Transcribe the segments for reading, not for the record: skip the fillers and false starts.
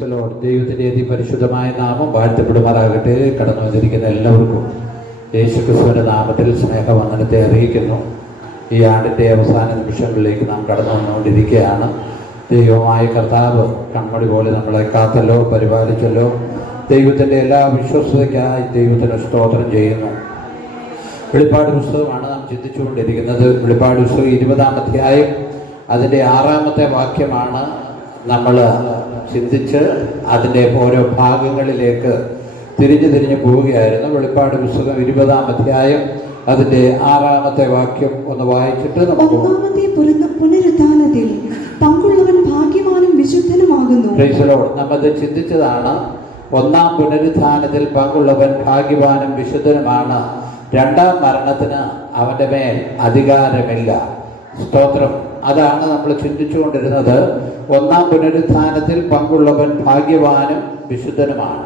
Price the Lord. ദൈവത്തിൻ്റെ അതിപരിശുദ്ധമായ നാമം വാഴ്ത്തപ്പെടുമാറാകട്ടെ. കടന്നു വന്നിരിക്കുന്ന എല്ലാവർക്കും യേശുക്രിസ്തുവിൻ്റെ നാമത്തിൽ സ്നേഹവന്ദനത്തെ അറിയിക്കുന്നു. ഈ ആണ്ടിൻ്റെ അവസാന നിമിഷങ്ങളിലേക്ക് നാം കടന്നു വന്നുകൊണ്ടിരിക്കുകയാണ്. ദൈവമായ കർത്താവ് കൺമണി പോലെ നമ്മളെ കാത്തല്ലോ, പരിപാലിച്ചല്ലോ. ദൈവത്തിൻ്റെ എല്ലാ വിശ്വസ്തതയ്ക്കായി ദൈവത്തിന് സ്തോത്രം ചെയ്യുന്നു. വെളിപ്പാട് പുസ്തകമാണ് നാം ചിന്തിച്ചുകൊണ്ടിരിക്കുന്നത്. വെളിപ്പാട് പുസ്തകം 20-ാം അധ്യായം അതിൻ്റെ 6-ാമത്തെ വാക്യമാണ് നമ്മൾ ചിന്തിച്ച് അതിൻ്റെ ഓരോ ഭാഗങ്ങളിലേക്ക് തിരിഞ്ഞു പോവുകയായിരുന്നു. വെളിപ്പാട് പുസ്തകം 20-ാം അധ്യായം അതിൻ്റെ 6-ാമത്തെ വാക്യം ഒന്ന് വായിച്ചിട്ട് നമുക്ക് പുനരുത്ഥാനത്തിൽ പങ്കുള്ളവൻ ഭാഗ്യവാനും വിശുദ്ധനുമാകുന്നു. നമ്മത് ചിന്തിച്ചതാണ്. ഒന്നാം പുനരുത്ഥാനത്തിൽ പങ്കുള്ളവൻ ഭാഗ്യവാനും വിശുദ്ധനുമാണ്. രണ്ടാം മരണത്തിന് അവൻ്റെ മേൽ അധികാരമില്ല. സ്തോത്രം. അതാണ് നമ്മൾ ചിന്തിച്ചുകൊണ്ടിരുന്നത്. ഒന്നാം പുനരുത്ഥാനത്തിൽ പങ്കുള്ളവൻ ഭാഗ്യവാനും വിശുദ്ധനുമാണ്.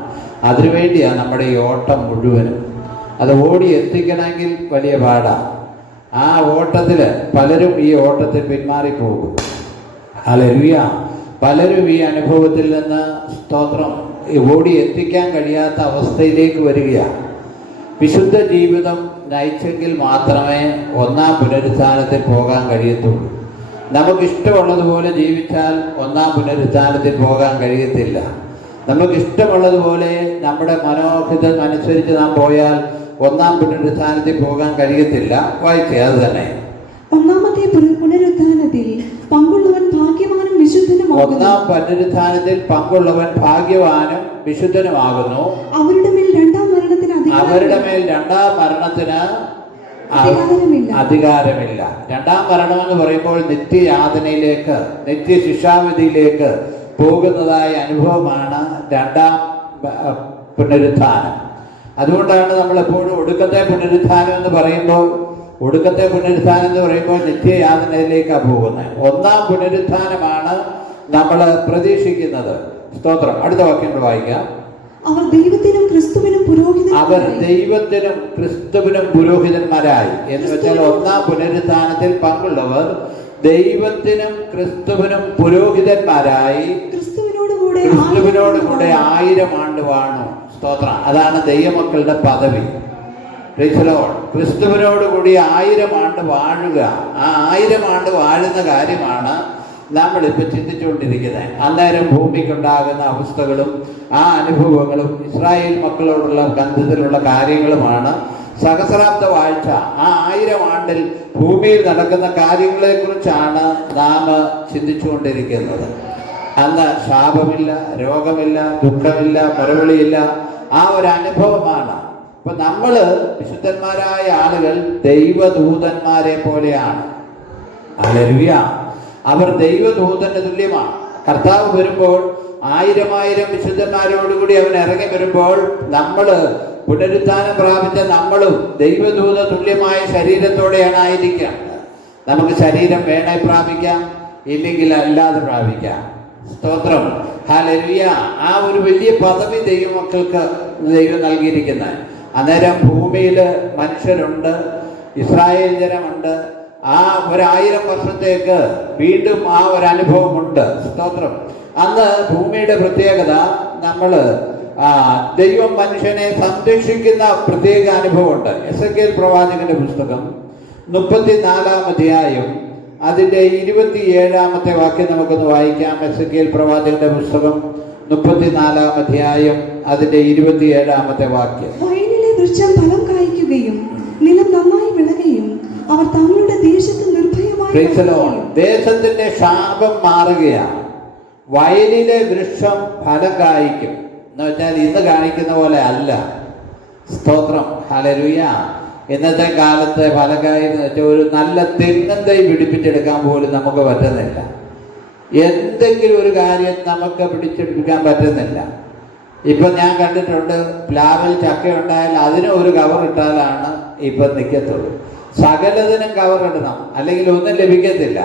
അതിനുവേണ്ടിയാണ് നമ്മുടെ ഈ ഓട്ടം മുഴുവനും. അത് ഓടി എത്തിക്കണമെങ്കിൽ വലിയ പാടാണ്. ആ ഓട്ടത്തിൽ പലരും ഈ ഓട്ടത്തിൽ പിന്മാറിപ്പോകും. ഹല്ലേലൂയ. പലരും ഈ അനുഭവത്തിൽ നിന്ന് സ്തോത്രം ഓടി എത്തിക്കാൻ കഴിയാത്ത അവസ്ഥയിലേക്ക് വരികയാണ്. വിശുദ്ധ ജീവിതം നയിച്ചെങ്കിൽ മാത്രമേ ഒന്നാം പുനരുത്ഥാനത്തിൽ പോകാൻ കഴിയത്തുള്ളൂ. നമുക്കിഷ്ടമുള്ളതുപോലെ ജീവിച്ചാൽ ഒന്നാം പുനരുത്ഥാനത്തിൽ പോകാൻ കഴിയത്തില്ല. നമുക്കിഷ്ടമുള്ളതുപോലെ നമ്മുടെ മനോഹിതം അനുസരിച്ച് നാം പോയാൽ ഒന്നാം പുനരുത്ഥാനത്തിൽ പോകാൻ കഴിയത്തില്ല. വായിച്ചേ അത് തന്നെ. ഒന്നാമത്തെ പുനരുത്ഥാനത്തിൽ പങ്കുള്ളവൻ ഭാഗ്യവാനും വിശുദ്ധനുമാകുന്നു. ഒന്നാം പുനരുത്ഥാനത്തിൽ പങ്കുള്ളവൻ ഭാഗ്യവാനും വിശുദ്ധനുമാകുന്നു. അവരുടെ മേൽ രണ്ടാം മരണത്തിന് അധികാരമില്ല. രണ്ടാം മരണം എന്ന് പറയുമ്പോൾ നിത്യയാതനയിലേക്ക്, നിത്യശിക്ഷാവിധിയിലേക്ക് പോകുന്നതായ അനുഭവമാണ് രണ്ടാം പുനരുത്ഥാനം. അതുകൊണ്ടാണ് നമ്മളെപ്പോഴും ഒടുക്കത്തെ പുനരുത്ഥാനം എന്ന് പറയുമ്പോൾ നിത്യയാതനയിലേക്കാണ് പോകുന്നത്. ഒന്നാം പുനരുത്ഥാനമാണ് നമ്മൾ പ്രതീക്ഷിക്കുന്നത്. സ്തോത്രം. അടുത്ത വാക്യങ്ങൾ വായിക്കാം. അവർ ദൈവത്തിനും ക്രിസ്തുവിനും പുരോഹിതന്മാരായി എന്ന് വെച്ചാൽ ഒന്നാം പുനരുത്ഥാനത്തിൽ പങ്കുള്ളവർ ദൈവത്തിനും ക്രിസ്തുവിനും പുരോഹിതന്മാരായി ക്രിസ്തുവിനോടുകൂടെ 1000 ആണ്ട് വാണു. സ്തോത്രം. അതാണ് ദൈവമക്കളുടെ പദവി. ക്രിസ്തുവിനോടുകൂടി 1000 ആണ്ട് വാഴുക. ആ 1000 ആണ്ട് വാഴുന്ന കാര്യമാണ് നമ്മളിപ്പോൾ ചിന്തിച്ചുകൊണ്ടിരിക്കുന്നത്. അന്നേരം ഭൂമിക്കുണ്ടാകുന്ന അവസ്ഥകളും ആ അനുഭവങ്ങളും ഇസ്രായേൽ മക്കളോടുള്ള ബന്ധത്തിലുള്ള കാര്യങ്ങളുമാണ് സഹസ്രാബ്ദ വാഴ്ച. ആ 1000 ആണ്ടിൽ ഭൂമിയിൽ നടക്കുന്ന കാര്യങ്ങളെക്കുറിച്ചാണ് നാം ചിന്തിച്ചുകൊണ്ടിരിക്കുന്നത്. അന്ന് ശാപമില്ല, രോഗമില്ല, ദുഃഖമില്ല, മറുപടിയില്ല. ആ ഒരു അനുഭവമാണ്. അപ്പൊ നമ്മൾ വിശുദ്ധന്മാരായ ആളുകൾ ദൈവദൂതന്മാരെ പോലെയാണ്. ഹല്ലേലൂയ. അവർ ദൈവദൂതന്റെ തുല്യമാണ്. കർത്താവ് വരുമ്പോൾ 1000 വിശുദ്ധന്മാരോടുകൂടി അവൻ ഇറങ്ങി വരുമ്പോൾ നമ്മൾ പുനരുത്ഥാനം പ്രാപിച്ച നമ്മളും ദൈവദൂത തുല്യമായ ശരീരത്തോടെയാണ് ആയിരിക്കുന്നത്. നമുക്ക് ശരീരം വേണേ പ്രാപിക്കാം, ഇല്ലെങ്കിൽ അല്ലാതെ പ്രാപിക്കാം. സ്തോത്രം. ഹല്ലേലൂയ. ആ ഒരു വലിയ പദവി ദൈവമക്കൾക്ക് ദൈവം നൽകിയിരിക്കുന്നത്. അന്നേരം ഭൂമിയിൽ മനുഷ്യരുണ്ട്, ഇസ്രായേൽ ജനമുണ്ട്. ആ 1000 വർഷത്തേക്ക് വീണ്ടും ആ ഒരു അനുഭവമുണ്ട്. സ്തോത്രം. അന്ന് ഭൂമിയുടെ പ്രത്യേകത, നമ്മൾ ദൈവം മനുഷ്യനെ സംരക്ഷിക്കുന്ന പ്രത്യേക അനുഭവമുണ്ട്. എസെക്കിയേൽ പ്രവാചകന്റെ പുസ്തകം 34-ാം അധ്യായം അതിൻ്റെ 27-ാമത്തെ വാക്യം നമുക്കൊന്ന് വായിക്കാം. എസെക്കിയേൽ പ്രവാചകന്റെ പുസ്തകം 34-ാം അധ്യായം അതിൻ്റെ 27-ാമത്തെ വാക്യം. വയലിലെ വൃക്ഷം ഫലം കായ്ക്കുകയും നിലം നന്നായി വിളകയും അവർ തങ്ങളുടെ ദേശത്ത് നിർഭയമായി. ദേശത്തിന്റെ ശാപം മാറുകയാണ്. വയലിലെ വൃക്ഷം ഫലം കായ്ക്കും എന്ന് വെച്ചാൽ ഇന്ന് കാണിക്കുന്ന പോലെ അല്ല. സ്തോത്രം. ഹല്ലേലൂയ. ഇന്നത്തെ കാലത്തെ ഫലക്കായി എന്ന് വെച്ചാൽ ഒരു നല്ല തെങ്ങൻ തൈ പിടിപ്പിച്ചെടുക്കാൻ പോലും നമുക്ക് പറ്റുന്നില്ല. എന്തെങ്കിലും ഒരു കാര്യം നമുക്ക് പിടിച്ചെടുക്കാൻ പറ്റുന്നില്ല. ഇപ്പം ഞാൻ കണ്ടിട്ടുണ്ട്, പ്ലാവിൽ ചക്ക ഉണ്ടായാൽ അതിന് ഒരു കവർ ഇട്ടാലാണ് ഇപ്പം നിൽക്കത്തുള്ളൂ. സകലതിനും കവർ ഇടണം, അല്ലെങ്കിൽ ഒന്നും ലഭിക്കത്തില്ല.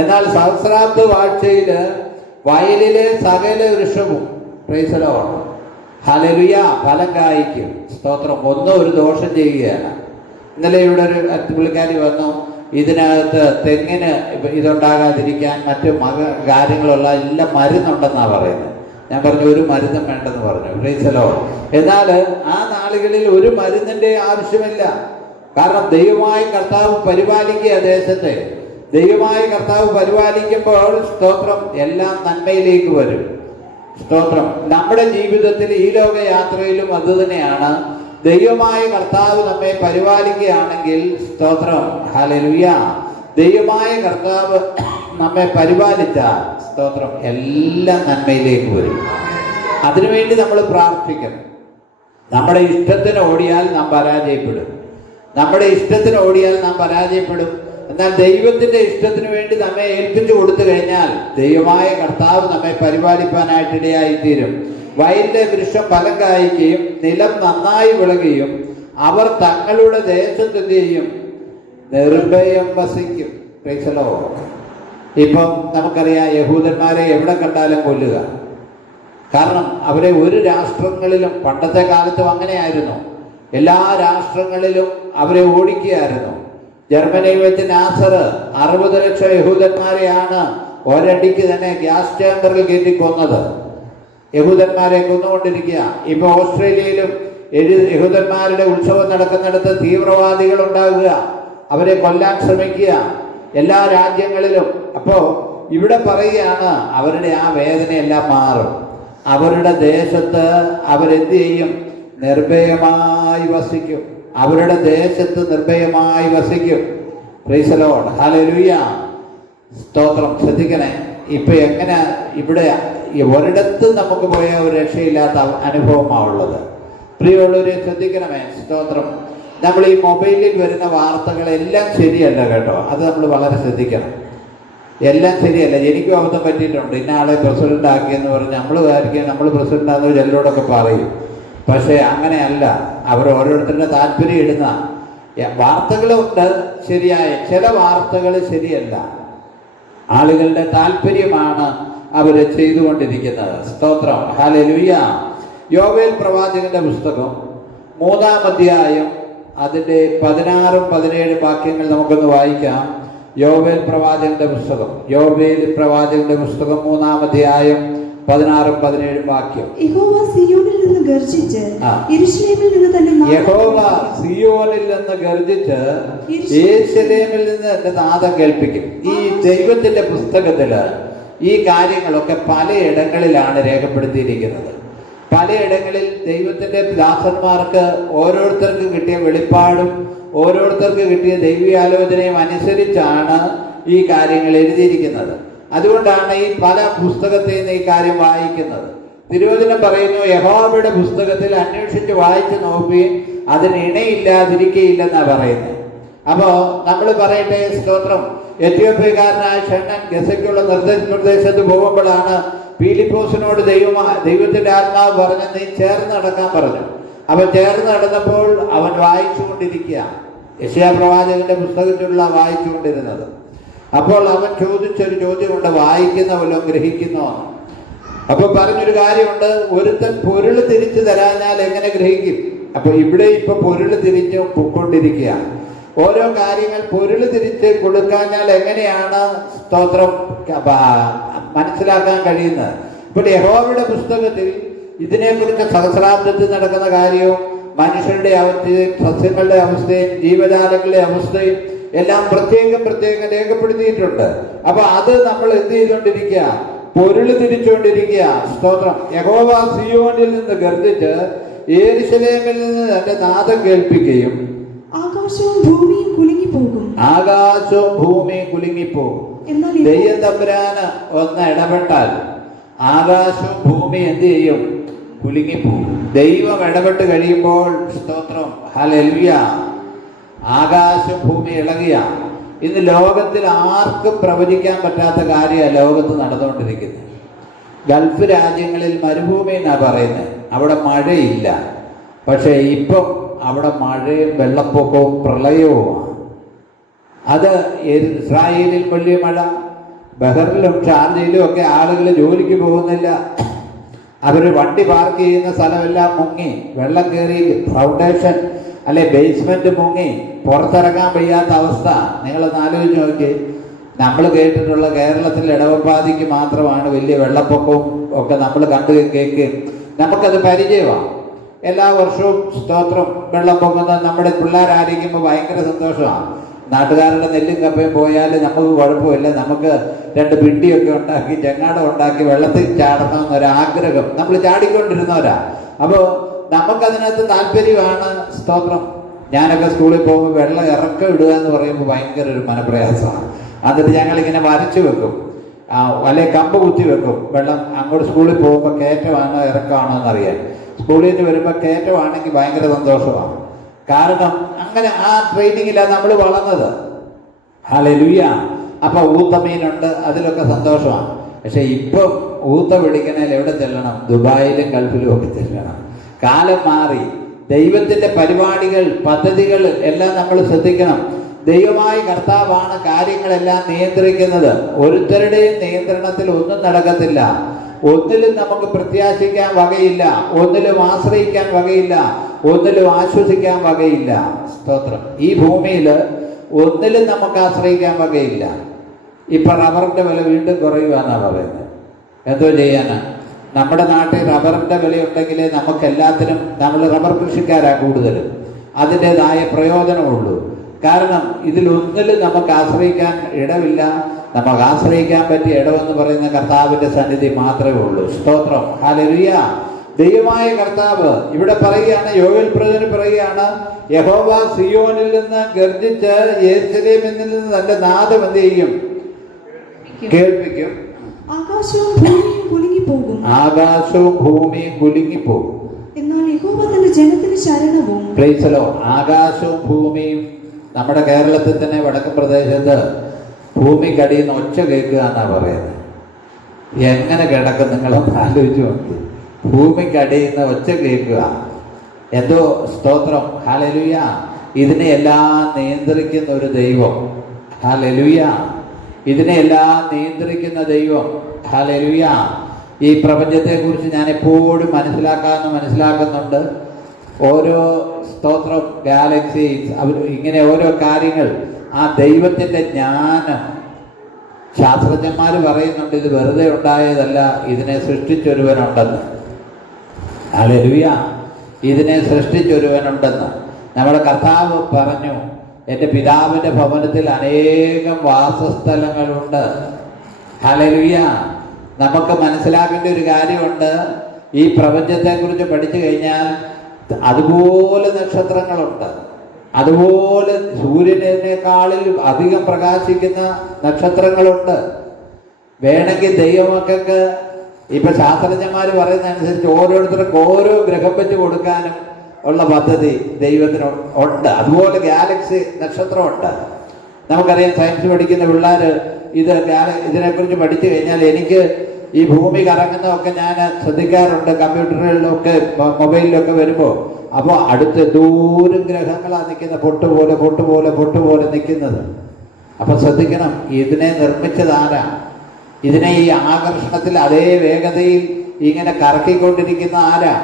എന്നാൽ സഹസ്രാബ്ദ വാഴ്ചയിൽ വയലിലെ സകല വൃക്ഷവും ഹല്ലേലൂയ ഫലം കായ്ക്കും. സ്തോത്രം. ഒന്നും ഒരു ദോഷം ചെയ്യുകയാണ്. ഇന്നലെ ഇവിടെ ഒരു പുള്ളിക്കാരി വന്നു, ഇതിനകത്ത് തെങ്ങിന് ഇതുണ്ടാകാതിരിക്കാൻ മറ്റു കാര്യങ്ങളുള്ള എല്ലാം മരുന്നുണ്ടെന്നാണ് പറയുന്നത്. ഞാൻ പറഞ്ഞു ഒരു മരുന്നും വേണ്ടെന്ന് പറഞ്ഞു. പ്രൈസലോ. എന്നാൽ ആ നാളുകളിൽ ഒരു മരുന്നിന്റെ ആവശ്യമില്ല. കാരണം ദൈവമായ കർത്താവ് പരിപാലിക്കുക ദേശത്തെ. ദൈവമായ കർത്താവ് പരിപാലിക്കുമ്പോൾ സ്തോത്രം എല്ലാം നന്മയിലേക്ക് വരും. സ്തോത്രം. നമ്മുടെ ജീവിതത്തിൽ ഈ ലോക യാത്രയിലും അത് തന്നെയാണ്. ദൈവമായ കർത്താവ് നമ്മെ പരിപാലിക്കുകയാണെങ്കിൽ സ്തോത്രം, ഹല്ലേലൂയ, ദൈവമായ കർത്താവ് നമ്മെ പരിപാലിച്ചാൽ സ്തോത്രം എല്ലാം നന്മയിലേക്ക് വരും. അതിനുവേണ്ടി നമ്മൾ പ്രാർത്ഥിക്കണം. നമ്മുടെ ഇഷ്ടത്തിന് ഓടിയാൽ നാം പരാജയപ്പെടും. നമ്മുടെ ഇഷ്ടത്തിന് ഓടിയാൽ നാം പരാജയപ്പെടും. എന്നാൽ ദൈവത്തിന്റെ ഇഷ്ടത്തിന് വേണ്ടി നമ്മെ ഏൽപ്പിച്ചു കൊടുത്തു കഴിഞ്ഞാൽ ദൈവമായ കർത്താവ് നമ്മെ പരിപാലിപ്പാനായിട്ടിടയായിത്തീരും. വയലിലെ വൃക്ഷം ഫലം കായ്ക്കുകയും നിലം നന്നായി വിളകുകയും അവർ തങ്ങളുടെ ദേശത്ത് ചെയ്യും നിർഭയം വസിക്കും. പ്രൈസലോ. ഇപ്പം നമുക്കറിയാം, യഹൂദന്മാരെ എവിടെ കണ്ടാലും കൊല്ലുക. കാരണം അവരെ ഒരു രാഷ്ട്രങ്ങളിലും, പണ്ടത്തെ കാലത്തും അങ്ങനെയായിരുന്നു, എല്ലാ രാഷ്ട്രങ്ങളിലും അവരെ ഓടിക്കുകയായിരുന്നു. ജർമ്മനിയിൽ വെച്ച് നാസർ 60 ലക്ഷം യഹൂദന്മാരെയാണ് ഒരടിക്ക് തന്നെ ഗ്യാസ് ചേമ്പറിൽ കയറ്റി കൊന്നത്. യഹൂദന്മാരെ കൊന്നുകൊണ്ടിരിക്കുക. ഇപ്പൊ ഓസ്ട്രേലിയയിലും യഹൂദന്മാരുടെ ഉത്സവം നടക്കുന്നിടത്ത് തീവ്രവാദികൾ ഉണ്ടാകുക, അവരെ കൊല്ലാൻ ശ്രമിക്കുക, എല്ലാ രാജ്യങ്ങളിലും. അപ്പോ ഇവിടെ പറയുകയാണ് അവരുടെ ആ വേദനയെല്ലാം മാറും. അവരുടെ ദേശത്ത് അവരെന്ത് ചെയ്യും? നിർഭയമായി വസിക്കും. അവരുടെ ദേശത്ത് നിർഭയമായി വസിക്കും. പ്രൈസ് ദി ലോർഡ്, ഹല്ലേലൂയ, സ്തോത്രം. ശ്രദ്ധിക്കണേ. ഇപ്പൊ എങ്ങനെ ഇവിടെ ഒരിടത്ത് നമുക്ക് പോയ ഒരു രക്ഷയില്ലാത്ത അനുഭവമാണുള്ളത്. പ്രിയമുള്ളവരെ ശ്രദ്ധിക്കണമേ. സ്തോത്രം. നമ്മൾ ഈ മൊബൈലിൽ വരുന്ന വാർത്തകളെല്ലാം ശരിയല്ല കേട്ടോ. അത് നമ്മൾ വളരെ ശ്രദ്ധിക്കണം. എല്ലാം ശരിയല്ല. എനിക്കും അബദ്ധം പറ്റിയിട്ടുണ്ട്. ഇന്ന ആളെ പ്രസിഡന്റ് ആക്കിയെന്ന് പറഞ്ഞ് നമ്മൾ വിചാരിക്കുക നമ്മൾ പ്രസിഡന്റാന്ന് ചിലരോടൊക്കെ പറയും. പക്ഷേ അങ്ങനെയല്ല. അവർ ഓരോരുത്തരുടെ താല്പര്യം ഇടുന്ന വാർത്തകളുണ്ട് ശരിയായ, ചില വാർത്തകൾ ശരിയല്ല. ആളുകളുടെ താല്പര്യമാണ് അവർ ചെയ്തുകൊണ്ടിരിക്കുന്നത്. സ്തോത്രം, ഹല്ലേലൂയ. യോവേൽ പ്രവാചകന്റെ പുസ്തകം 3-ാം അധ്യായം അതിൻ്റെ 16-17 വാക്യങ്ങൾ നമുക്കൊന്ന് വായിക്കാം. യോവേൽ പ്രവാചകന്റെ പുസ്തകം 3-ാം അധ്യായം 16-17 വാക്യം. യഹോവ സിയോനിൽ നിന്ന് ഗർജിച്ച് യെരൂശലേമിൽ നിന്ന് തന്റെ നാദം കേൾപ്പിക്കും. ഈ ദൈവത്തിന്റെ പുസ്തകത്തില് ഈ കാര്യങ്ങളൊക്കെ പലയിടങ്ങളിലാണ് രേഖപ്പെടുത്തിയിരിക്കുന്നത്. പലയിടങ്ങളിൽ ദൈവത്തിന്റെ ദാസന്മാർക്ക് ഓരോരുത്തർക്ക് കിട്ടിയ വെളിപ്പാടും ഓരോരുത്തർക്ക് കിട്ടിയ ദൈവീയാലോചനയും അനുസരിച്ചാണ് ഈ കാര്യങ്ങൾ എഴുതിയിരിക്കുന്നത്. അതുകൊണ്ടാണ് ഈ പല പുസ്തകത്തിൽ നിന്ന് ഈ കാര്യം വായിക്കുന്നത്. തിരുവചനം പറയുന്നു, യഹോവയുടെ പുസ്തകത്തിൽ അന്വേഷിച്ച് വായിച്ചു നോക്കുകയും അതിന് ഇണയില്ലാതിരിക്കുകയില്ലെന്നാണ് പറയുന്നത്. അപ്പോൾ നമ്മൾ പറയട്ടെ, സ്തോത്രം, എത്യോപ്യക്കാരനായ ഷണ്ണൻ ഗസയ്ക്കുള്ള നിർദ്ദേശത്ത് പോകുമ്പോഴാണ് പീലിപ്പോസിനോട് ദൈവത്തിന്റെ ആത്മാവ് പറഞ്ഞ് നീ ചേർന്ന് നടക്കാൻ പറഞ്ഞു. അവൻ ചേർന്ന് നടന്നപ്പോൾ അവൻ വായിച്ചുകൊണ്ടിരിക്കുക. യെശയ്യാ പ്രവാചകന്റെ പുസ്തകത്തിലുള്ള വായിച്ചുകൊണ്ടിരുന്നത്. അപ്പോൾ അവൻ ചോദിച്ചൊരു ചോദ്യമുണ്ട്, വായിക്കുന്ന വല്ലതും ഗ്രഹിക്കുന്നോ? അപ്പൊ പറഞ്ഞൊരു കാര്യമുണ്ട്, ഒരുത്തൻ പൊരുള് തിരിച്ചു തരാഞ്ഞാൽ എങ്ങനെ ഗ്രഹിക്കും? അപ്പൊ ഇവിടെ ഇപ്പൊ പൊരുള് തിരിച്ചു പൊക്കൊണ്ടിരിക്കുക. ഓരോ കാര്യങ്ങൾ പൊരുള് തിരിച്ച് കൊടുക്കാഞ്ഞാൽ എങ്ങനെയാണ് സ്തോത്രം മനസ്സിലാക്കാൻ കഴിയുന്നത്? ഇപ്പോൾ യഹോവയുടെ പുസ്തകത്തിൽ ഇതിനെക്കുറിച്ച് സഹസ്രാബ്ദത്തിൽ നടക്കുന്ന കാര്യവും മനുഷ്യരുടെ അവസ്ഥയും സസ്യങ്ങളുടെ അവസ്ഥയും ജീവജാലങ്ങളുടെ അവസ്ഥയും എല്ലാം പ്രത്യേകം രേഖപ്പെടുത്തിയിട്ടുണ്ട്. അപ്പൊ അത് നമ്മൾ എന്ത് ചെയ്തുകൊണ്ടിരിക്കുക? പൊരുള് തിരിച്ചുകൊണ്ടിരിക്കുക. സ്തോത്രം. യഹോവ സിയോനിൽ നിന്ന് ഗർജിച്ച് യെരൂശലേമിൽ നിന്ന് തന്റെ നാദം കേൾപ്പിക്കുകയും ആകാശവും ഭൂമിയും കുലുങ്ങിപ്പോകും. ദൈവം തമ്പുരാന് ഒന്ന് ഇടപെട്ടാൽ ആകാശവും ഭൂമി എന്ത് ചെയ്യും? കുലുങ്ങിപ്പോകും. ദൈവം ഇടപെട്ട് കഴിയുമ്പോൾ സ്തോത്രം, ഹല്ലേലൂയ, ആകാശം ഭൂമി ഇളകിയ. ഇന്ന് ലോകത്തിൽ ആർക്കും പ്രവചിക്കാൻ പറ്റാത്ത കാര്യമാണ് ലോകത്ത് നടന്നുകൊണ്ടിരിക്കുന്നത്. ഗൾഫ് രാജ്യങ്ങളിൽ മരുഭൂമി എന്നാണ് പറയുന്നത്. അവിടെ മഴയില്ല. പക്ഷേ ഇപ്പം അവിടെ മഴയും വെള്ളപ്പൊക്കവും പ്രളയവുമാണ്. അത് ഇസ്രായേലിൽ വലിയ മഴ, ബഹറിലും ഷാർജയിലും ഒക്കെ ആളുകൾ ജോലിക്ക് പോകുന്നില്ല. അവർ വണ്ടി പാർക്ക് ചെയ്യുന്ന സ്ഥലമെല്ലാം മുങ്ങി, വെള്ളം കയറി, ഫൗണ്ടേഷൻ അല്ലെ ബേസ്മെന്റ് മുങ്ങി, പുറത്തിറങ്ങാൻ വയ്യാത്ത അവസ്ഥ. നിങ്ങളൊന്ന് ആലോചിച്ച് നോക്കി. നമ്മൾ കേട്ടിട്ടുള്ള കേരളത്തിൽ ഇടവപ്പാതിക്ക് മാത്രമാണ് വലിയ വെള്ളപ്പൊക്കവും ഒക്കെ നമ്മൾ കണ്ടു കേൾക്കുകയും നമുക്കത് പരിചയമാണ്. എല്ലാ വർഷവും സ്തോത്രം വെള്ളം പൊങ്ങുന്നത് നമ്മുടെ പിള്ളേരായിരിക്കുമ്പോൾ ഭയങ്കര സന്തോഷമാണ്. നാട്ടുകാരുടെ നെല്ലും കപ്പയും പോയാൽ നമുക്ക് കുഴപ്പമില്ല, നമുക്ക് 2 പിണ്ടിയൊക്കെ ഉണ്ടാക്കി ചെങ്ങാടം ഉണ്ടാക്കി വെള്ളത്തിൽ ചാടണമെന്നൊരാഗ്രഹം നമ്മൾ ചാടിക്കൊണ്ടിരുന്നവരാ. അപ്പോൾ നമുക്കതിനകത്ത് താല്പര്യമാണ്. സ്തോത്രം. ഞാനൊക്കെ സ്കൂളിൽ പോകുമ്പോൾ വെള്ളം ഇറക്കം ഇടുക എന്ന് പറയുമ്പോൾ ഭയങ്കര ഒരു മനപ്രയാസമാണ്. എന്നിട്ട് ഞങ്ങളിങ്ങനെ വരച്ചു വെക്കും, അല്ലെ കമ്പ് കുത്തി വെക്കും. വെള്ളം അങ്ങോട്ട് സ്കൂളിൽ പോകുമ്പോൾ കയറ്റമാണോ ഇറക്കമാണോ എന്നറിയാൻ. സ്കൂളിൽ നിന്ന് വരുമ്പോൾ കയറ്റമാണെങ്കിൽ ഭയങ്കര സന്തോഷമാണ്. കാരണം അങ്ങനെ ആ ട്രെയിനിങ്ങിലാണ് നമ്മൾ വളർന്നത്. ഹല്ലേലൂയ. അപ്പൊ ഊത്തമീനുണ്ട്, അതിലൊക്കെ സന്തോഷമാണ്. പക്ഷെ ഇപ്പം ഊത്ത പിടിക്കണേൽ എവിടെ ചെല്ലണം? ദുബായിലും ഗൾഫിലും ഒക്കെ ചെല്ലണം. കാലം മാറി. ദൈവത്തിന്റെ പരിപാടികൾ, പദ്ധതികൾ എല്ലാം നമ്മൾ ശ്രദ്ധിക്കണം. ദൈവമായ കർത്താവാണ് കാര്യങ്ങളെല്ലാം നിയന്ത്രിക്കുന്നത്. ഒരുത്തരുടെയും നിയന്ത്രണത്തിൽ ഒന്നും നടക്കത്തില്ല. ഒന്നിലും നമുക്ക് പ്രത്യാശിക്കാൻ വകയില്ല, ഒന്നിലും ആശ്രയിക്കാൻ വകയില്ല, ഒന്നിലും ആശ്വസിക്കാൻ വകയില്ല. സ്തോത്രം. ഈ ഭൂമിയിൽ ഒന്നിലും നമുക്ക് ആശ്രയിക്കാൻ വകയില്ല. ഇപ്പൊ റബ്ബറിന്റെ വില വീണ്ടും കുറയുവാന്നാണ് പറയുന്നത്. എന്തോ ചെയ്യാനാ? നമ്മുടെ നാട്ടിൽ റബ്ബറിന്റെ വിലയുണ്ടെങ്കിലേ നമുക്ക് എല്ലാത്തിനും, നമ്മൾ റബ്ബർ കൃഷിക്കാരാ കൂടുതലും, അതിൻ്റെതായ പ്രയോജനമുള്ളൂ. കാരണം ഇതിലൊന്നിലും നമുക്ക് ആശ്രയിക്കാൻ ഇടമില്ല. നമുക്ക് ആശ്രയിക്കാൻ പറ്റിയ ഇടമെന്ന് പറയുന്ന കർത്താവിന്റെ സന്നിധി മാത്രമേ ഉള്ളൂ. സ്തോത്രം. ഹല്ലേലൂയ. ദൈവമായ കർത്താവ് ഇവിടെ പറയുകയാണ്, യോവേൽ പ്രവചനം പറയുകയാണ്, യഹോവ സിയോനിൽ നിന്ന് ഗർജിച്ച് യെരൂശലേമിൽ നിന്ന് തന്റെ നാദം എന്ത് ചെയ്യും? കേൾപ്പിക്കും. ആകാശവും ഭൂമിയും കുലുങ്ങിപ്പോകും. ആകാശവും ഭൂമിയും കുലുങ്ങിപ്പോകും. എന്നാൽ യഹോവ തന്റെ ജനത്തിന് ശരണവും. Price the Lord. ആകാശവും ഭൂമിയും, നമ്മുടെ കേരളത്തിൽ തന്നെ വടക്കൻ പ്രദേശത്ത് ഭൂമിക്കടിയിൽ നിന്ന് ഒച്ച കേൾക്കുക എന്നാ പറയുന്നത്. എങ്ങനെ കിടക്കും നിങ്ങളൊന്ന് ആലോചിച്ച് നോക്കി. ഭൂമിക്കടിയിൽ നിന്ന് ഒച്ച കേൾക്കുക. എന്തോ സ്തോത്രം. ഹല്ലേലൂയ. ഇതിനെ എല്ലാം നിയന്ത്രിക്കുന്ന ഒരു ദൈവം. ഹല്ലേലൂയ. ഇതിനെ എല്ലാം നിയന്ത്രിക്കുന്ന ദൈവം. ഹല്ലേലൂയ. ഈ പ്രപഞ്ചത്തെക്കുറിച്ച് ഞാൻ എപ്പോഴും മനസ്സിലാക്കുന്നുണ്ട്. ഓരോ സ്തോത്രം ഗാലക്സീസ്, ഇങ്ങനെ ഓരോ കാര്യങ്ങൾ, ആ ദൈവത്തിന്റെ ജ്ഞാനം. ശാസ്ത്രജ്ഞന്മാർ പറയുന്നുണ്ട് ഇത് വെറുതെ ഉണ്ടായതല്ല, ഇതിനെ സൃഷ്ടിച്ചൊരുവനുണ്ടെന്ന്. ഹല്ലേലൂയ. ഇതിനെ സൃഷ്ടിച്ചൊരുവനുണ്ടെന്ന് നമ്മുടെ കർത്താവ് പറഞ്ഞു, എൻ്റെ പിതാവിൻ്റെ ഭവനത്തിൽ അനേകം വാസസ്ഥലങ്ങളുണ്ട്. ഹല്ലേലൂയ. നമുക്ക് മനസ്സിലാക്കേണ്ട ഒരു കാര്യമുണ്ട്. ഈ പ്രപഞ്ചത്തെക്കുറിച്ച് പഠിച്ചു കഴിഞ്ഞാൽ അതുപോലെ നക്ഷത്രങ്ങളുണ്ട്, അതുപോലെ സൂര്യനേക്കാളിൽ അധികം പ്രകാശിക്കുന്ന നക്ഷത്രങ്ങളുണ്ട്. വേണമെങ്കിൽ ദൈവമക്കൾക്ക് ഇപ്പൊ ശാസ്ത്രജ്ഞന്മാർ പറയുന്ന അനുസരിച്ച് ഓരോരുത്തർക്കും ഓരോ ഗ്രഹം വെച്ച് കൊടുക്കാനും ഉള്ള പദ്ധതി ദൈവത്തിന് ഉണ്ട്. അതുപോലെ ഗാലക്സി നക്ഷത്രമുണ്ട്. നമുക്കറിയാം, സയൻസ് പഠിക്കുന്ന പിള്ളേർ ഇതിനെക്കുറിച്ച് പഠിച്ചു കഴിഞ്ഞാൽ, എനിക്ക് ഈ ഭൂമി കറങ്ങുന്നതൊക്കെ ഞാൻ ശ്രദ്ധിക്കാറുണ്ട് കമ്പ്യൂട്ടറിലൊക്കെ മൊബൈലിലൊക്കെ വരുമ്പോൾ. അപ്പോൾ അടുത്ത് ദൂരം ഗ്രഹങ്ങളാണ് നിൽക്കുന്നത്, പൊട്ടുപോലെ നിൽക്കുന്നത്. അപ്പം ശ്രദ്ധിക്കണം, ഇതിനെ നിർമ്മിച്ചത് ആരാ? ഇതിനെ ഈ ആകർഷണത്തിൽ അതേ വേഗതയിൽ ഇങ്ങനെ കറക്കിക്കൊണ്ടിരിക്കുന്ന ആരാ?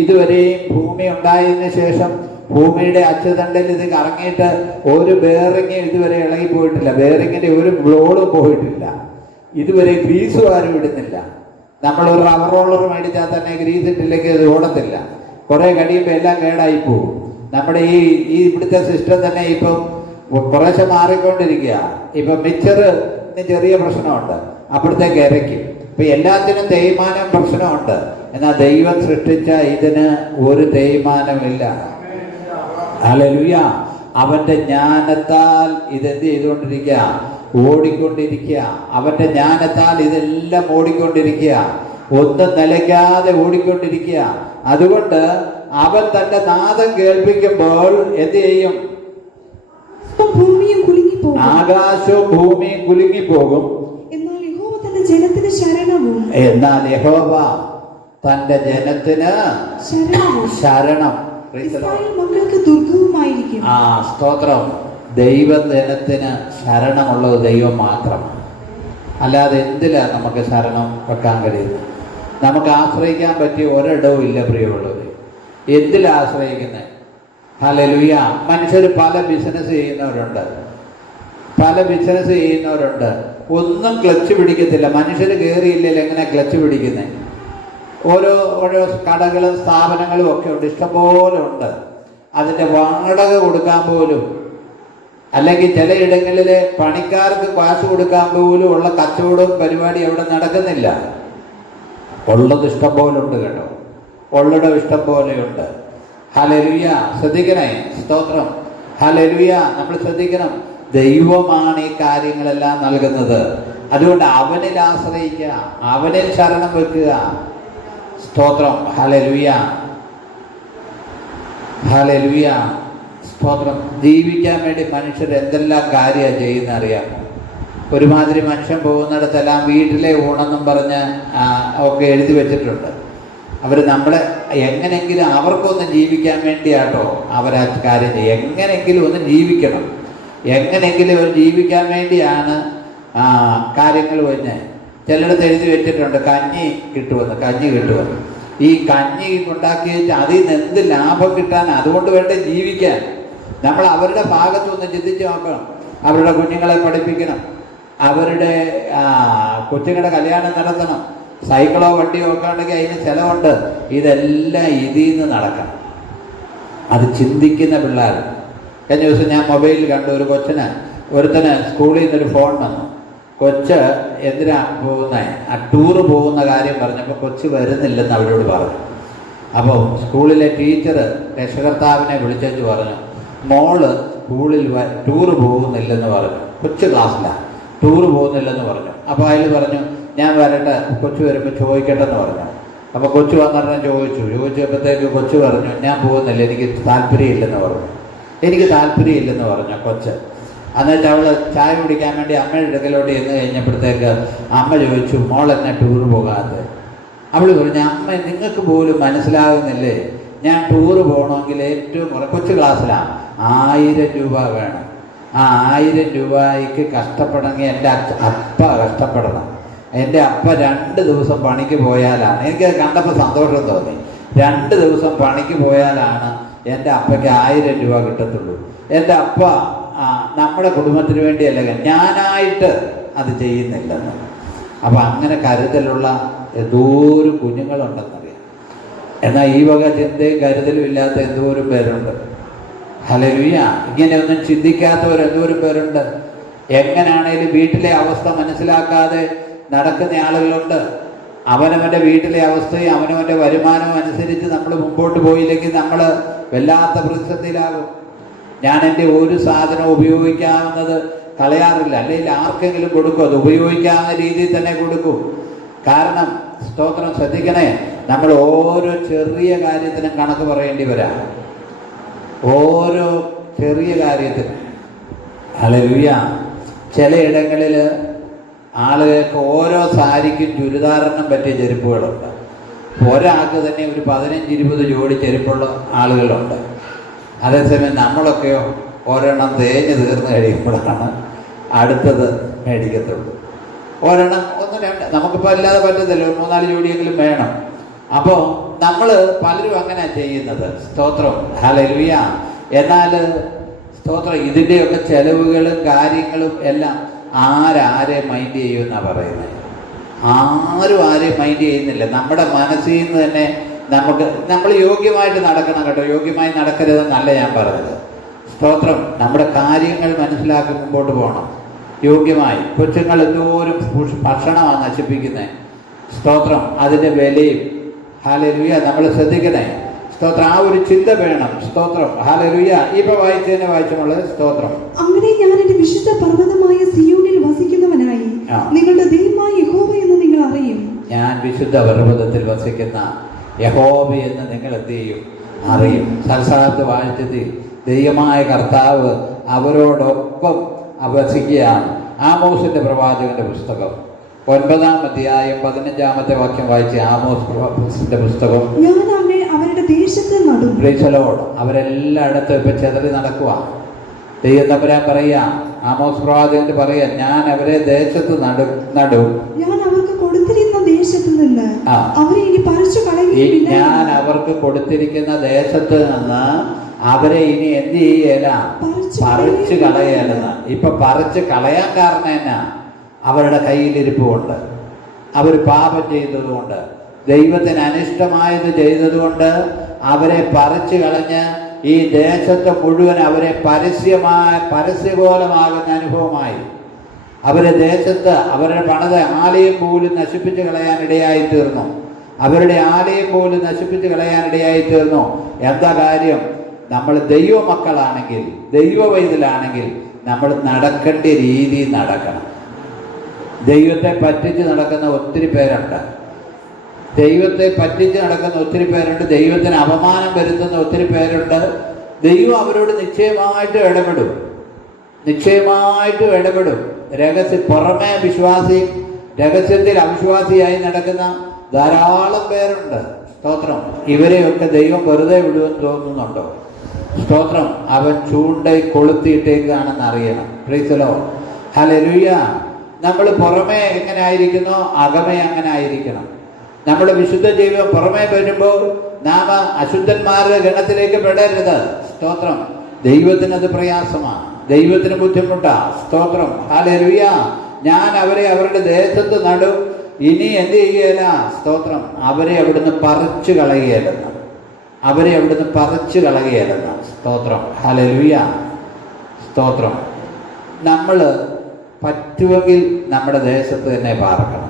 ഇതുവരെയും ഭൂമി ഉണ്ടായതിനു ശേഷം ഭൂമിയുടെ അച്ചുതണ്ടിൽ ഇത് കറങ്ങിയിട്ട് ഒരു ബെയറിങ് ഇതുവരെ ഇളകിപ്പോയിട്ടില്ല. ബെയറിങ്ങിന്റെ ഒരു ബ്ലോഡും പോയിട്ടില്ല. ഇതുവരെ ഗ്രീസ് ആരും ഇടുന്നില്ല. നമ്മളൊരു റബ്ബർ റോളർ മേടിച്ചാൽ തന്നെ ഗ്രീസ് ഇട്ടില്ലെങ്കിൽ അത് ഓടത്തില്ല. കുറെ കഴിയുമ്പോൾ എല്ലാം കേടായി പോകും. നമ്മുടെ ഈ ഇവിടുത്തെ സിസ്റ്റം തന്നെ ഇപ്പം കുറേശ്ശെ മാറിക്കൊണ്ടിരിക്കുക. ഇപ്പം മിക്സറിന് ചെറിയ പ്രശ്നമുണ്ട്, അപ്പോഴത്തേക്ക് ഇരയ്ക്കും. ഇപ്പം എല്ലാത്തിനും തേയ്മാനം പ്രശ്നമുണ്ട്. എന്നാൽ ദൈവം സൃഷ്ടിച്ച ഇതിന് ഒരു തേയ്മാനമില്ല. ഹല്ലേലൂയ. അവന്റെ ജ്ഞാനത്താൽ ഇതെന്ത് ചെയ്തുകൊണ്ടിരിക്കുക? ഓടിക്കൊണ്ടിരിക്കുക. അവന്റെ ജ്ഞാനത്താൽ ഇതെല്ലാം ഓടിക്കൊണ്ടിരിക്കുക, ഒന്നും നിലയ്ക്കാതെ ഓടിക്കൊണ്ടിരിക്കുക. അതുകൊണ്ട് അവൻ തന്റെ നാദം കേൾപ്പിക്കുമ്പോൾ എന്ത് ചെയ്യും? ആകാശവും ഭൂമിയും കുലുങ്ങിപ്പോകും. എന്നാൽ യഹോവ തന്റെ ജനത്തിന് ശരണം. ആ സ്തോത്രം. ദൈവജനത്തിന് ശരണമുള്ളത് ദൈവം മാത്രമാണ്. അല്ലാതെ എന്തിലാ നമുക്ക് ശരണം വെക്കാൻ കഴിയുന്നത്? നമുക്ക് ആശ്രയിക്കാൻ പറ്റിയ ഒരിടവും ഇല്ല പ്രിയമുള്ളവർ. എന്തിലാശ്രയിക്കുന്നത്? ഹല്ലേലൂയ. മനുഷ്യർ പല ബിസിനസ് ചെയ്യുന്നവരുണ്ട്. പല ബിസിനസ് ചെയ്യുന്നവരുണ്ട്, ഒന്നും ക്ലച്ച് പിടിക്കത്തില്ല. മനുഷ്യർ കയറിയില്ലെങ്കിൽ എങ്ങനെ ക്ലച്ച് പിടിക്കുന്നത്? ഓരോ കടകളും സ്ഥാപനങ്ങളും ഒക്കെ ഉണ്ട്, ഇഷ്ടംപോലെ ഉണ്ട്. അതിൻ്റെ വാടക കൊടുക്കാൻ പോലും, അല്ലെങ്കിൽ ചിലയിടങ്ങളിൽ പണിക്കാർക്ക് കാശ് കൊടുക്കാൻ പോലും ഉള്ള കച്ചവടവും പരിപാടി അവിടെ നടക്കുന്നില്ല. ഉള്ളത് ഇഷ്ടം പോലെ ഉണ്ട് കേട്ടോ, ഉള്ളിടം ഇഷ്ടം പോലെയുണ്ട്. ഹല്ലേലൂയ, ശ്രദ്ധിക്കണേ, സ്തോത്രം, ഹല്ലേലൂയ. നമ്മൾ ശ്രദ്ധിക്കണം, ദൈവമാണ് ഈ കാര്യങ്ങളെല്ലാം നൽകുന്നത്. അതുകൊണ്ട് അവനിൽ ആശ്രയിക്കുക, അവനിൽ ശരണം വെക്കുക. സ്തോത്രം, ഹല്ലേലൂയ, ഹല്ലേലൂയ, സ്തോത്രം. ജീവിക്കാൻ വേണ്ടി മനുഷ്യർ എന്തെല്ലാം കാര്യമാണ് ചെയ്യുന്ന അറിയാമോ? ഒരുമാതിരി മനുഷ്യൻ പോകുന്നിടത്തെല്ലാം വീട്ടിലെ ഊണെന്നും പറഞ്ഞ് ഒക്കെ എഴുതി വെച്ചിട്ടുണ്ട്. അവർ നമ്മളെ എങ്ങനെയെങ്കിലും അവർക്കൊന്ന് ജീവിക്കാൻ വേണ്ടിയാട്ടോ അവരാ കാര്യം ചെയ്യും. എങ്ങനെയെങ്കിലും ഒന്ന് ജീവിക്കണം, എങ്ങനെയെങ്കിലും അവർ ജീവിക്കാൻ വേണ്ടിയാണ് കാര്യങ്ങൾ തന്നെ. ചിലയിടത്ത് എഴുതി വെച്ചിട്ടുണ്ട് കഞ്ഞി കിട്ടുമെന്ന്. ഈ കഞ്ഞി ഉണ്ടാക്കി വെച്ചാൽ അതിൽ നിന്ന് എന്ത് ലാഭം കിട്ടാൻ? അതുകൊണ്ട് വേണ്ട ജീവിക്കാൻ. നമ്മൾ അവരുടെ ഭാഗത്തൊന്ന് ചിന്തിച്ച് നോക്കണം. അവരുടെ കുഞ്ഞുങ്ങളെ പഠിപ്പിക്കണം, അവരുടെ കൊച്ചുങ്ങളുടെ കല്യാണം നടത്തണം, സൈക്കിളോ വണ്ടിയോ ഒക്കെ ഉണ്ടെങ്കിൽ അതിന് ചിലവുണ്ട്. ഇതെല്ലാം ഇതിൽ നിന്ന് നടക്കണം. അത് ചിന്തിക്കുന്ന പിള്ളേർ. കഴിഞ്ഞ ദിവസം ഞാൻ മൊബൈലിൽ കണ്ടു, ഒരുത്തന് സ്കൂളിൽ നിന്നൊരു ഫോൺ വന്നു. കൊച്ച് എന്തിനാ പോകുന്നത്, ടൂറ് പോകുന്ന കാര്യം പറഞ്ഞപ്പോൾ കൊച്ച് വരുന്നില്ലെന്ന് അവരോട് പറഞ്ഞു. അപ്പോൾ സ്കൂളിലെ ടീച്ചർ രക്ഷകർത്താവിനെ വിളിച്ചു പറഞ്ഞു, മോള് സ്കൂളിൽ ടൂറ് പോകുന്നില്ലെന്ന് പറഞ്ഞു. കൊച്ചു ക്ലാസ്സിലാണ്, ടൂറ് പോകുന്നില്ലെന്ന് പറഞ്ഞു. അപ്പോൾ അതിൽ പറഞ്ഞു, ഞാൻ വരട്ടെ, കൊച്ചു വരുമ്പോൾ ചോദിക്കട്ടെ എന്ന് പറഞ്ഞു. അപ്പോൾ കൊച്ചു വന്നിട്ട് ചോദിച്ചപ്പോഴത്തേക്ക് കൊച്ചു പറഞ്ഞു, ഞാൻ പോകുന്നില്ല, എനിക്ക് താല്പര്യമില്ലെന്ന് പറഞ്ഞു കൊച്ച്. എന്നിട്ട് അവൾ ചായ കുടിക്കാൻ വേണ്ടി അമ്മയുടെ അടുക്കലോട്ട് ചെന്ന് കഴിഞ്ഞപ്പോഴത്തേക്ക് അമ്മ ചോദിച്ചു, മോൾ എന്നെ ടൂറ് പോകാതെ? അവൾ പറഞ്ഞു, അമ്മ നിങ്ങൾക്ക് പോലും മനസ്സിലാകുന്നില്ലേ, ഞാൻ ടൂറ് പോകണമെങ്കിൽ ഏറ്റവും കൊച്ചു ക്ലാസ്സിലാണ് 1000 രൂപ വേണം. ആ 1000 രൂപയ്ക്ക് കഷ്ടപ്പെടണമെങ്കിൽ എൻ്റെ അപ്പ കഷ്ടപ്പെടണം. എൻ്റെ അപ്പ 2 ദിവസം പണിക്ക് പോയാലാണ്, എനിക്കത് കണ്ടപ്പോൾ സന്തോഷം തോന്നി. 2 ദിവസം പണിക്ക് പോയാലാണ് എൻ്റെ അപ്പയ്ക്ക് 1000 രൂപ കിട്ടത്തുള്ളൂ. എൻ്റെ അപ്പ നമ്മുടെ കുടുംബത്തിന് വേണ്ടിയല്ല, ഞാനായിട്ട് അത് ചെയ്യുന്നില്ലെന്ന്. അപ്പം അങ്ങനെ കരുതലുള്ള എന്തോരം കുഞ്ഞുങ്ങളുണ്ടെന്നറിയാം. എന്നാൽ ഈ വക ചിന്തയും കരുതലും ഇല്ലാത്ത എന്തോരം പേരുണ്ട്. ഹല്ലേലൂയ. ഇങ്ങനെയൊന്നും ചിന്തിക്കാത്തവർ എന്തോരം പേരുണ്ട്. എങ്ങനെയാണേലും വീട്ടിലെ അവസ്ഥ മനസ്സിലാക്കാതെ നടക്കുന്ന ആളുകളുണ്ട്. അവനവൻ്റെ വീട്ടിലെ അവസ്ഥയും അവനവൻ്റെ വരുമാനവും അനുസരിച്ച് നമ്മൾ മുമ്പോട്ട് പോയില്ലെങ്കിൽ നമ്മൾ വല്ലാത്ത പ്രതിസന്ധിയിലാകും. ഞാൻ എൻ്റെ ഒരു സാധനം ഉപയോഗിക്കാവുന്നത് കളയാറില്ല, അല്ലെങ്കിൽ ആർക്കെങ്കിലും കൊടുക്കും, അത് ഉപയോഗിക്കാവുന്ന രീതിയിൽ തന്നെ കൊടുക്കും. കാരണം സ്തോത്രം, ശ്രദ്ധിക്കണേ, നമ്മൾ ഓരോ ചെറിയ കാര്യത്തിനും കണക്ക് പറയേണ്ടി വരാം. ഓരോ ചെറിയ കാര്യത്തിനും. ഹല്ലേലൂയ. ചിലയിടങ്ങളിൽ ആളുകൾക്ക് ഓരോ സാരിക്കും ചുരിദാറിനും പറ്റിയ ചെരുപ്പുകളുണ്ട്. ഒരാൾക്ക് തന്നെ ഒരു 15-20 ജോഡി ചെരുപ്പുള്ള ആളുകളുണ്ട്. അതേസമയം നമ്മളൊക്കെയോ ഒരെണ്ണം തേഞ്ഞ് തീർന്ന് കഴിയുമ്പോഴാണ് അടുത്തത് മേടിക്കത്തുള്ളൂ. ഒരെണ്ണം 1-2 നമുക്കിപ്പോൾ അല്ലാതെ പറ്റത്തില്ല, 3-4 ജോഡിയെങ്കിലും വേണം. അപ്പോൾ നമ്മൾ പലരും അങ്ങനെ ചെയ്യുന്നത്. സ്തോത്രം, ഹല്ലേലൂയ. എന്നാൽ സ്തോത്രം, ഇതിൻ്റെയൊക്കെ ചെലവുകളും കാര്യങ്ങളും എല്ലാം ആരെ മൈൻഡ് ചെയ്യുമെന്നാണ് പറയുന്നത്. ആരെയും മൈൻഡ് ചെയ്യുന്നില്ല. നമ്മുടെ മനസ്സിൽ നിന്ന് തന്നെ നമ്മൾ യോഗ്യമായിട്ട് നടക്കണം കേട്ടോ. യോഗ്യമായി നടക്കരുതെന്നല്ല ഞാൻ പറഞ്ഞത്. സ്തോത്രം, നമ്മുടെ കാര്യങ്ങൾ മനസ്സിലാക്കി മുമ്പോട്ട് പോകണം യോഗ്യമായി. കൊച്ചുങ്ങൾ എന്തോരം ഭക്ഷണമാണ് നശിപ്പിക്കുന്നത്. സ്തോത്രം, അതിൻ്റെ വിലയും. ഹല്ലേലൂയ, നമ്മൾ ശ്രദ്ധിക്കണേ. സ്തോത്രം, ആ ഒരു ചിന്ത വേണം. സ്തോത്രം, ഹല്ലേലൂയ. ഇപ്പൊ വായിച്ചുള്ളത് സ്തോത്രം. അങ്ങനെ ഞാൻ എന്റെ വിശുദ്ധ പർവ്വതമായ സിയോനിൽ വസിക്കുന്നവനായി നിങ്ങളുടെ ദൈവമായ യഹോവ എന്ന് നിങ്ങൾ അറിയും. ഞാൻ വിശുദ്ധ പർവ്വതത്തിൽ വസിക്കുന്ന യഹോവ എന്ന് നിങ്ങൾ എന്ത് ചെയ്യും? അറിയും. സൽസാത്ത് വാഴ്ചത്തിൽ ദൈവമായ കർത്താവ് അവരോടൊപ്പം വസിക്കുകയാണ്. ആമോസിന്റെ പ്രവാചകന്റെ പുസ്തകം 9-ാം അധ്യായം 15-ാമത്തെ വാക്യം വായിച്ച്. ആമോസിന്റെ പുസ്തകം. ഞാൻ അവരുടെ ദേശത്ത് നടും. അവരെല്ലായിടത്തും ഇപ്പൊ ചെതറി നടക്കുക. ദൈവം തമ്പുരാൻ പറയാ, ആമോസ് പ്രവാചകന്റെ പറയാ, ഞാൻ അവരെ ദേശത്ത് നടും. ഞാൻ അവർക്ക് കൊടുത്തിരുന്ന ദേശത്ത് നിന്ന് അവരെ ഇനി പറിച്ചു കളയുകയില്ല. ഞാൻ അവർക്ക് കൊടുത്തിരിക്കുന്ന ദേശത്ത് നിന്ന് അവരെ ഇനി എന്ത് ചെയ്യല? പറിച്ചു കളയലെന്ന്. ഇപ്പൊ പറിച്ച് കളയാൻ കാരണം എന്നാ? അവരുടെ കയ്യിലിരിപ്പ് കൊണ്ട്, അവർ പാപം ചെയ്തതുകൊണ്ട്, ദൈവത്തിന് അനിഷ്ടമായത് ചെയ്തതുകൊണ്ട് അവരെ പറിച്ചു കളഞ്ഞ് ഈ ദേശത്ത് മുഴുവൻ അവരെ പരസ്യകോലമാകുന്ന അനുഭവമായി. അവരെ ദേശത്ത് അവരുടെ പണിത ആലയം പോലും നശിപ്പിച്ച് കളയാനിടയായി തീർന്നു. അവരുടെ ആലയം പോലും നശിപ്പിച്ച് കളയാനിടയായി തീർന്നു. എന്താ കാര്യം? നമ്മൾ ദൈവമക്കളാണെങ്കിൽ, ദൈവവൈതലാണെങ്കിൽ നമ്മൾ നടക്കേണ്ട രീതി നടക്കണം. ദൈവത്തെ പറ്റിച്ച് നടക്കുന്ന ഒത്തിരി പേരുണ്ട്. ദൈവത്തെ പറ്റിച്ച് നടക്കുന്ന ഒത്തിരി പേരുണ്ട്. ദൈവത്തിന് അപമാനം വരുത്തുന്ന ഒത്തിരി പേരുണ്ട്. ദൈവം അവരോട് നിശ്ചയമായിട്ടും ഇടപെടും, നിശ്ചയമായിട്ടും ഇടപെടും. പുറമേ വിശ്വാസി, രഹസ്യത്തിൽ അവിശ്വാസിയായി നടക്കുന്ന ധാരാളം പേരുണ്ട്. സ്തോത്രം. ഇവരെയൊക്കെ ദൈവം വെറുതെ വിടുമെന്ന് തോന്നുന്നുണ്ടോ? സ്തോത്രം. അവൻ ചൂണ്ടയിൽ കൊളുത്തിയിട്ടേക്കാണെന്ന് അറിയണം. Price the lord. ഹല്ലേലൂയ. നമ്മൾ പുറമേ എങ്ങനെ ആയിരിക്കുന്നോ അകമേ അങ്ങനെ ആയിരിക്കണം. നമ്മുടെ വിശുദ്ധ ജീവിതം പുറമേ വരുമ്പോൾ നാം അശുദ്ധന്മാരുടെ ഗണത്തിലേക്ക് പെടരുത്. സ്തോത്രം. ദൈവത്തിനത് പ്രയാസമാണ്, ദൈവത്തിന് ബുദ്ധിമുട്ടാണ്. സ്തോത്രം. ഹല്ലേലൂയ. ഞാൻ അവരെ അവരുടെ ദേശത്ത് നടും, ഇനി എന്ത് ചെയ്യല? സ്തോത്രം. അവരെ അവിടുന്ന് പറിച്ചു കളയുകയല്ലെന്ന്, അവരെ അവിടുന്ന് പറിച്ചു കളയുകയല്ലെന്ന്. സ്തോത്രം. ഹല്ലേലൂയ. സ്തോത്രം. നമ്മൾ പറ്റുമെങ്കിൽ നമ്മുടെ ദേശത്ത് തന്നെ പാർക്കണം.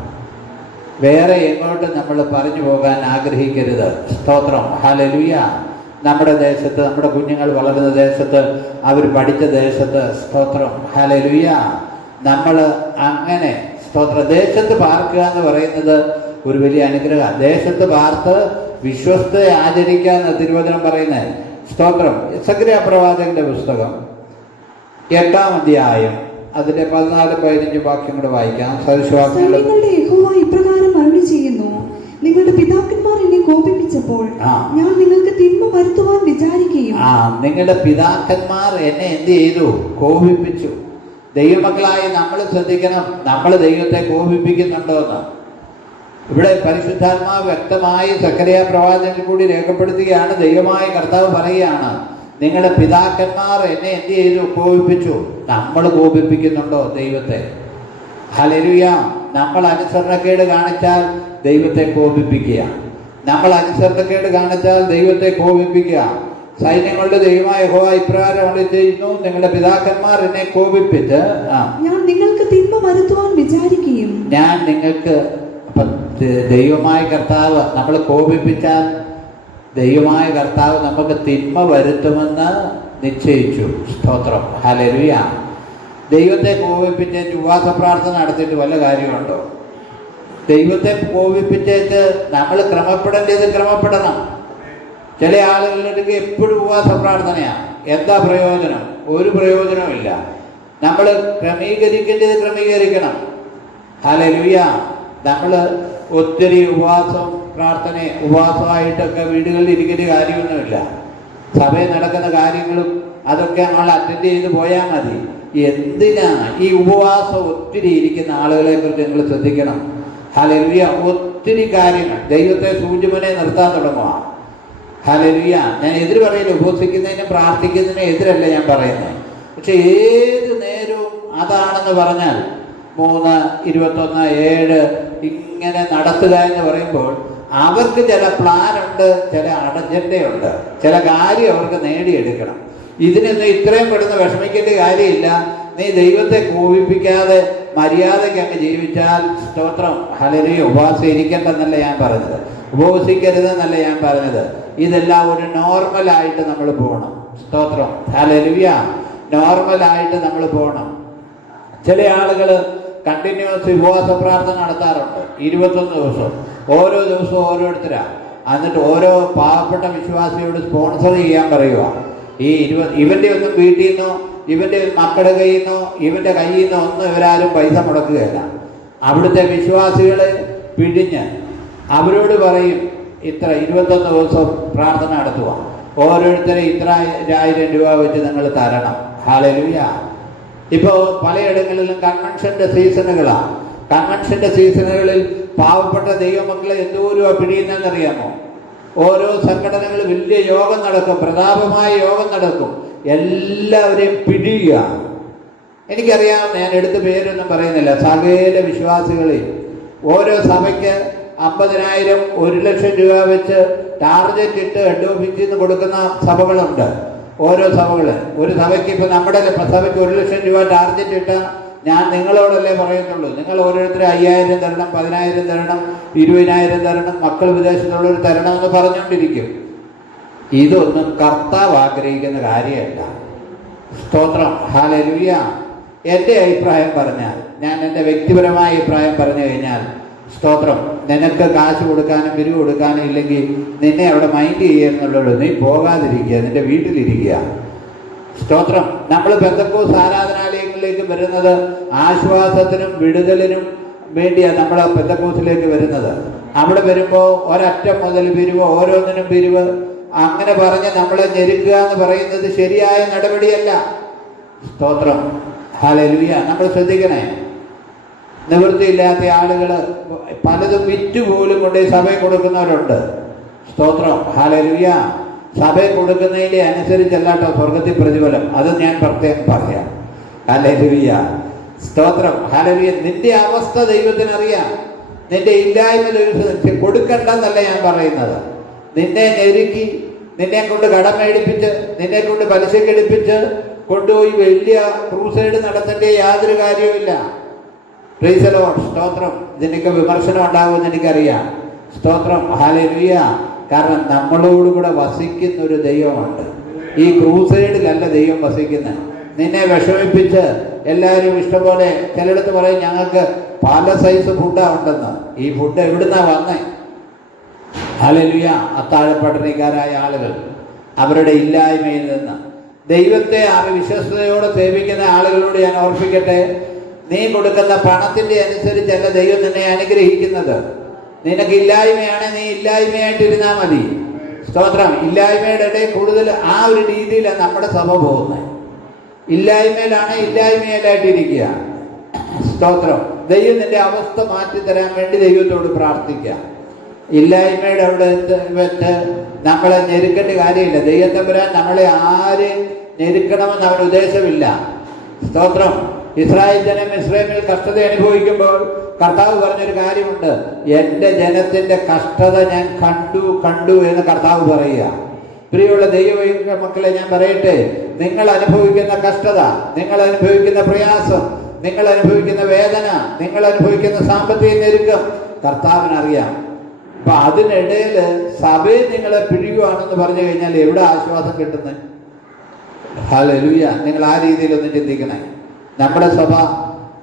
വേറെ എങ്ങോട്ട് നമ്മൾ പറഞ്ഞു പോകാൻ ആഗ്രഹിക്കരുത്. സ്തോത്രം. ഹല്ലേലൂയ. നമ്മുടെ ദേശത്ത്, നമ്മുടെ കുഞ്ഞുങ്ങൾ വളരുന്ന ദേശത്ത്, അവർ പഠിച്ച ദേശത്ത്. സ്തോത്രം. ഹല്ലേലൂയ. നമ്മൾ അങ്ങനെ സ്തോത്രം ദേശത്ത് പാർക്കുക എന്ന് പറയുന്നത് ഒരു വലിയ അനുഗ്രഹം. ദേശത്ത് പാർത്ത് വിശ്വസ്തയെ ആചരിക്കുക എന്ന് തിരുവചനം പറയുന്നത്. സ്തോത്രം. സക്കറിയ പ്രവാചകന്റെ പുസ്തകം 8-ാം അധ്യായം അതിന്റെ 14-15 വാക്യം കൂടെ വായിക്കാം. സൈന്യങ്ങളുടെ യഹോവ ഇപ്രകാരം അരുളി ചെയ്യുന്നു, നിങ്ങളുടെ പിതാക്കന്മാർ എന്നെ കോപിപ്പിച്ചപ്പോൾ ഞാൻ നിങ്ങൾക്ക് തിന്മ വരുത്തുവാൻ വിചാരിക്കുകയും. നിങ്ങളുടെ പിതാക്കന്മാർ എന്നെ എന്ത് ചെയ്തു? കോപിപ്പിച്ചു. ദൈവമക്കളായി നമ്മൾ ശ്രദ്ധിക്കണം, നമ്മൾ ദൈവത്തെ കോപിപ്പിക്കുന്നുണ്ടോ എന്ന്. ഇവിടെ പരിശുദ്ധാത്മാവ് വ്യക്തമായി സക്കറിയ പ്രവാചകൻ കൂടി രേഖപ്പെടുത്തുകയാണ്. ദൈവമായ കർത്താവ് പറയുകയാണ്, നിങ്ങളുടെ പിതാക്കന്മാർ എന്നെ എന്ത് ചെയ്തു? കോപിപ്പിച്ചു. നമ്മൾ കോപിപ്പിക്കുന്നുണ്ടോ ദൈവത്തെ? ഹല്ലേലൂയ. നമ്മൾ അനുസരണക്കേട് കാണിച്ചാൽ ദൈവത്തെ കോപിപ്പിക്കുക, നമ്മൾ അനുസരണക്കേട് കാണിച്ചാൽ ദൈവത്തെ കോപിപ്പിക്കുക. സൈന്യങ്ങളുടെ ദൈവമായ യഹോവ ഇപ്രകാരം അരുളി ചെയ്യുന്നു, നിങ്ങളുടെ പിതാക്കന്മാർ എന്നെ കോപിപ്പിച്ച് ഞാൻ നിങ്ങൾക്ക് തിന്മ വരുത്തുവാൻ വിചാരിക്കുകയും. ഞാൻ നിങ്ങൾക്ക് ദൈവമായ കർത്താവ് നമ്മൾ കോപിപ്പിച്ചാൽ ദൈവമായ കർത്താവ് നമുക്ക് തിന്മ വരുത്തുമെന്ന് നിശ്ചയിച്ചു. സ്തോത്രം. ഹല്ലേലൂയ. ദൈവത്തെ കോപിപ്പിച്ച് ഉപവാസ പ്രാർത്ഥന നടത്തിയിട്ട് വല്ല കാര്യമുണ്ടോ? ദൈവത്തെ കോപിപ്പിച്ചേച്ച് നമ്മൾ ക്രമപ്പെടേണ്ടത് ക്രമപ്പെടണം. ചില ആളുകളുടെ എപ്പോഴും ഉപവാസ പ്രാർത്ഥനയാണ്. എന്താ പ്രയോജനം? ഒരു പ്രയോജനവും ഇല്ല. നമ്മൾ ക്രമീകരിക്കേണ്ടത് ക്രമീകരിക്കണം. ഹല്ലേലൂയ. നമ്മൾ ഒത്തിരി ഉപവാസമായിട്ടൊക്കെ വീടുകളിൽ ഇരിക്കേണ്ട കാര്യമൊന്നുമില്ല. സഭയിൽ നടക്കുന്ന കാര്യങ്ങളും അതൊക്കെ നമ്മൾ അറ്റൻഡ് ചെയ്ത് പോയാൽ മതി. എന്തിനാ ഈ ഉപവാസം ഒത്തിരി ഇരിക്കുന്ന ആളുകളെ കുറിച്ച് നിങ്ങൾ ശ്രദ്ധിക്കണം. ഹല്ലേലൂയ. ഒത്തിരി കാര്യങ്ങൾ ദൈവത്തെ സൂചിമനെ നിർത്താൻ തുടങ്ങുക. ഹല്ലേലൂയ. ഞാൻ എതിര് പറയില്ല, ഉപവസിക്കുന്നതിനും പ്രാർത്ഥിക്കുന്നതിനും എതിരല്ല ഞാൻ പറയുന്നത്. പക്ഷെ ഏത് നേരവും അതാണെന്ന് പറഞ്ഞാൽ 3:21 ഇങ്ങനെ നടത്തുക എന്ന് പറയുമ്പോൾ അവർക്ക് ചില പ്ലാനുണ്ട്, ചില അജണ്ടയുണ്ട്, ചില കാര്യം അവർക്ക് നേടിയെടുക്കണം. ഇതിനൊന്നും ഇത്രയും പെടുന്ന വിഷമിക്കേണ്ട കാര്യമില്ല. നീ ദൈവത്തെ കോപിപ്പിക്കാതെ മര്യാദയ്ക്ക് അങ്ങ് ജീവിച്ചാൽ സ്തോത്രം. ഹല്ലേലൂയ. ഉപവാസം ഇരിക്കേണ്ടെന്നല്ല ഞാൻ പറഞ്ഞത്, ഉപവസിക്കരുതെന്നല്ല ഞാൻ പറഞ്ഞത്. ഇതെല്ലാം ഒരു നോർമലായിട്ട് നമ്മൾ പോകണം. സ്തോത്രം. ഹല്ലേലൂയ. നോർമലായിട്ട് നമ്മൾ പോകണം. ചില ആളുകൾ കണ്ടിന്യൂസ് ഉപവാസ പ്രാർത്ഥന നടത്താറുണ്ട്. 21 ദിവസം, ഓരോ ദിവസവും ഓരോരുത്തരാണ്. എന്നിട്ട് ഓരോ പാവപ്പെട്ട വിശ്വാസിയോട് സ്പോൺസർ ചെയ്യാൻ പറയുക. ഈ ഇവൻ്റെ ഒന്നും വീട്ടിൽ നിന്നോ ഇവൻ്റെ മക്കളുടെ കയ്യിൽ നിന്നോ ഇവൻ്റെ കയ്യിൽ നിന്നോ ഒന്നും ഇവരാരും പൈസ മുടക്കുകയല്ല. അവിടുത്തെ വിശ്വാസികളെ പിഴിഞ്ഞ് അവരോട് പറയും, ഇത്ര 21 ദിവസം പ്രാർത്ഥന നടത്തുക, ഓരോരുത്തരും ഇത്ര 1000 രൂപ വെച്ച് നിങ്ങൾ തരണം. ഹല്ലേലൂയ. ഇപ്പോൾ പലയിടങ്ങളിലും കൺവെൻഷൻ്റെ സീസണുകളാണ്. കൺവെൻഷൻ്റെ സീസണുകളിൽ പാവപ്പെട്ട ദൈവമക്കളെ എന്തോരോ പിഴിയുന്നതെന്നറിയാമോ? ഓരോ സംഘടനകൾ വലിയ യോഗം നടക്കും, പ്രതാപമായ യോഗം നടക്കും, എല്ലാവരെയും പിഴിയുക. എനിക്കറിയാം, ഞാൻ എടുത്ത പേരൊന്നും പറയുന്നില്ല. സകല വിശ്വാസികളെയും ഓരോ സഭയ്ക്ക് 50,000 1,00,000 രൂപ വെച്ച് ടാർഗറ്റ് ഇട്ട് ഹെഡ് ഓഫീസിൽ നിന്ന് കൊടുക്കുന്ന സഭകളുണ്ട്. ഓരോ സഭകൾ, ഒരു സഭയ്ക്ക് ഇപ്പോൾ നമ്മുടെ സഭയ്ക്ക് 1,00,000 രൂപ ടാർഗറ്റ് ഇട്ട ഞാൻ നിങ്ങളോടല്ലേ പറയത്തുള്ളൂ. നിങ്ങൾ ഓരോരുത്തരും 5,000 തരണം, 10,000 തരണം, 20,000 തരണം, മക്കൾ വിദേശത്തുള്ളവർ തരണം എന്ന് പറഞ്ഞുകൊണ്ടിരിക്കും. ഇതൊന്നും കർത്താവ് ആഗ്രഹിക്കുന്ന കാര്യമല്ല. സ്തോത്രം, ഹല്ലേലൂയ. എൻ്റെ അഭിപ്രായം പറഞ്ഞാൽ, ഞാൻ എൻ്റെ വ്യക്തിപരമായ അഭിപ്രായം പറഞ്ഞു കഴിഞ്ഞാൽ, സ്തോത്രം, നിനക്ക് കാശ് കൊടുക്കാനും പിരിവ് കൊടുക്കാനും ഇല്ലെങ്കിൽ നിന്നെ അവിടെ മൈൻഡ് ചെയ്യുന്നുള്ളൂ. നീ പോകാതിരിക്കുക, നിന്റെ വീട്ടിലിരിക്കുക. സ്തോത്രം. നമ്മൾ പെന്തക്കോസ്ത് ആരാധനാലയങ്ങളിലേക്ക് വരുന്നത് ആശ്വാസത്തിനും വിടുതലിനും വേണ്ടിയാണ്. നമ്മൾ പെന്തക്കോസ്തിലേക്ക് വരുന്നത്. അവിടെ വരുമ്പോൾ ഒരറ്റം മുതൽ പിരിവ്, ഓരോന്നിനും പിരിവ്, അങ്ങനെ പറഞ്ഞ് നമ്മളെ ഞെരുക്കുക എന്ന് പറയുന്നത് ശരിയായ നടപടിയല്ല. സ്തോത്രം, ഹല്ലേലൂയ. നമ്മൾ ശ്രദ്ധിക്കണേ. നിവൃത്തിയില്ലാത്ത ആളുകൾ പലതും വിറ്റുപോലും കൊണ്ട് സഭയിൽ കൊടുക്കുന്നവരുണ്ട്. സ്തോത്രം, ഹല്ലേലൂയ. സഭയിൽ കൊടുക്കുന്നതിൻ്റെ അനുസരിച്ചല്ലാട്ടോ സ്വർഗത്തിൽ പ്രതിഫലം. അത് ഞാൻ പ്രത്യേകം പറയാം. ഹല്ലേലൂയ, സ്തോത്രം, ഹല്ലേലൂയ. നിന്റെ അവസ്ഥ ദൈവത്തിനറിയാം. നിന്റെ ഇല്ലായ്മ കൊടുക്കണ്ടെന്നല്ല ഞാൻ പറയുന്നത്. നിന്നെ ഞെരുക്കി, നിന്നെ കൊണ്ട് കടം മേടിപ്പിച്ച്, നിന്നെ കൊണ്ട് പലിശക്കെടുപ്പിച്ച് കൊണ്ടുപോയി വലിയ ക്രൂസൈഡ് നടത്തേണ്ട യാതൊരു കാര്യവുമില്ല. Price the Lord. സ്തോത്രം. ഇതിനൊക്കെ വിമർശനം ഉണ്ടാകുമെന്ന് എനിക്കറിയാം. സ്തോത്രം, ഹല്ലേലൂയ. കാരണം നമ്മളോടുകൂടെ വസിക്കുന്ന ഒരു ദൈവമുണ്ട്. ഈ ക്രൂസൈഡിലല്ല ദൈവം വസിക്കുന്നത്. നിന്നെ വിഷമിപ്പിച്ച് എല്ലാവരും ഇഷ്ടംപോലെ, ചിലയിടത്ത് പറയും ഞങ്ങൾക്ക് പല സൈസ് ഫുഡാണ് ഉണ്ടെന്ന്. ഈ ഫുഡ് എവിടുന്നാ വന്നേ? ഹല്ലേലൂയ. അത്താഴപ്പട്ടിണിക്കാരായ ആളുകൾ അവരുടെ ഇല്ലായ്മയിൽ നിന്ന് ദൈവത്തെ വിശ്വസ്തയോടെ സേവിക്കുന്ന ആളുകളോട് ഞാൻ ഓർപ്പിക്കട്ടെ, നീ കൊടുക്കുന്ന പണത്തിൻ്റെ അനുസരിച്ചല്ല ദൈവം നിന്നെ അനുഗ്രഹിക്കുന്നത്. നിനക്ക് ഇല്ലായ്മയാണ്, നീ ഇല്ലായ്മയായിട്ടിരുന്നാൽ മതി. സ്തോത്രം. ഇല്ലായ്മയുടെ ഇടയിൽ കൂടുതൽ ആ ഒരു രീതിയിലാണ് നമ്മുടെ സഭ പോകുന്നത്. ഇല്ലായ്മയിലാണ് ഇല്ലായ്മയിലായിട്ടിരിക്കുക. സ്തോത്രം. ദൈവം നിന്റെ അവസ്ഥ മാറ്റിത്തരാൻ വേണ്ടി ദൈവത്തോട് പ്രാർത്ഥിക്കുക. ഇല്ലായ്മയുടെ അവിടെ വെച്ച് നമ്മളെ ഞെരുക്കേണ്ട കാര്യമില്ല. ദൈവത്തെ വരാൻ നമ്മളെ ആരെയും ഞെരുക്കണമെന്ന് അവന് ഉദ്ദേശമില്ല. സ്തോത്രം. ഇസ്രായേൽ ജനം ഇസ്രായേലിൽ കഷ്ടത അനുഭവിക്കുമ്പോൾ കർത്താവ് പറഞ്ഞൊരു കാര്യമുണ്ട്. എൻ്റെ ജനത്തിൻ്റെ കഷ്ടത ഞാൻ കണ്ടു എന്ന് കർത്താവ് പറയുക. പ്രിയമുള്ള ദൈവ മക്കളെ, ഞാൻ പറയട്ടെ, നിങ്ങൾ അനുഭവിക്കുന്ന കഷ്ടത, നിങ്ങൾ അനുഭവിക്കുന്ന പ്രയാസം, നിങ്ങൾ അനുഭവിക്കുന്ന വേദന, നിങ്ങൾ അനുഭവിക്കുന്ന സാമ്പത്തിക ഞെരുക്കം കർത്താവിനറിയാം. അപ്പൊ അതിനിടയിൽ സഭയിൽ നിങ്ങളെ പിഴിയുകയാണെന്ന് പറഞ്ഞു കഴിഞ്ഞാൽ എവിടെ ആശ്വാസം കിട്ടുന്നത്? ഹല്ലേലൂയ. നിങ്ങൾ ആ രീതിയിലൊന്ന് ചിന്തിക്കണേ. നമ്മുടെ സഭ,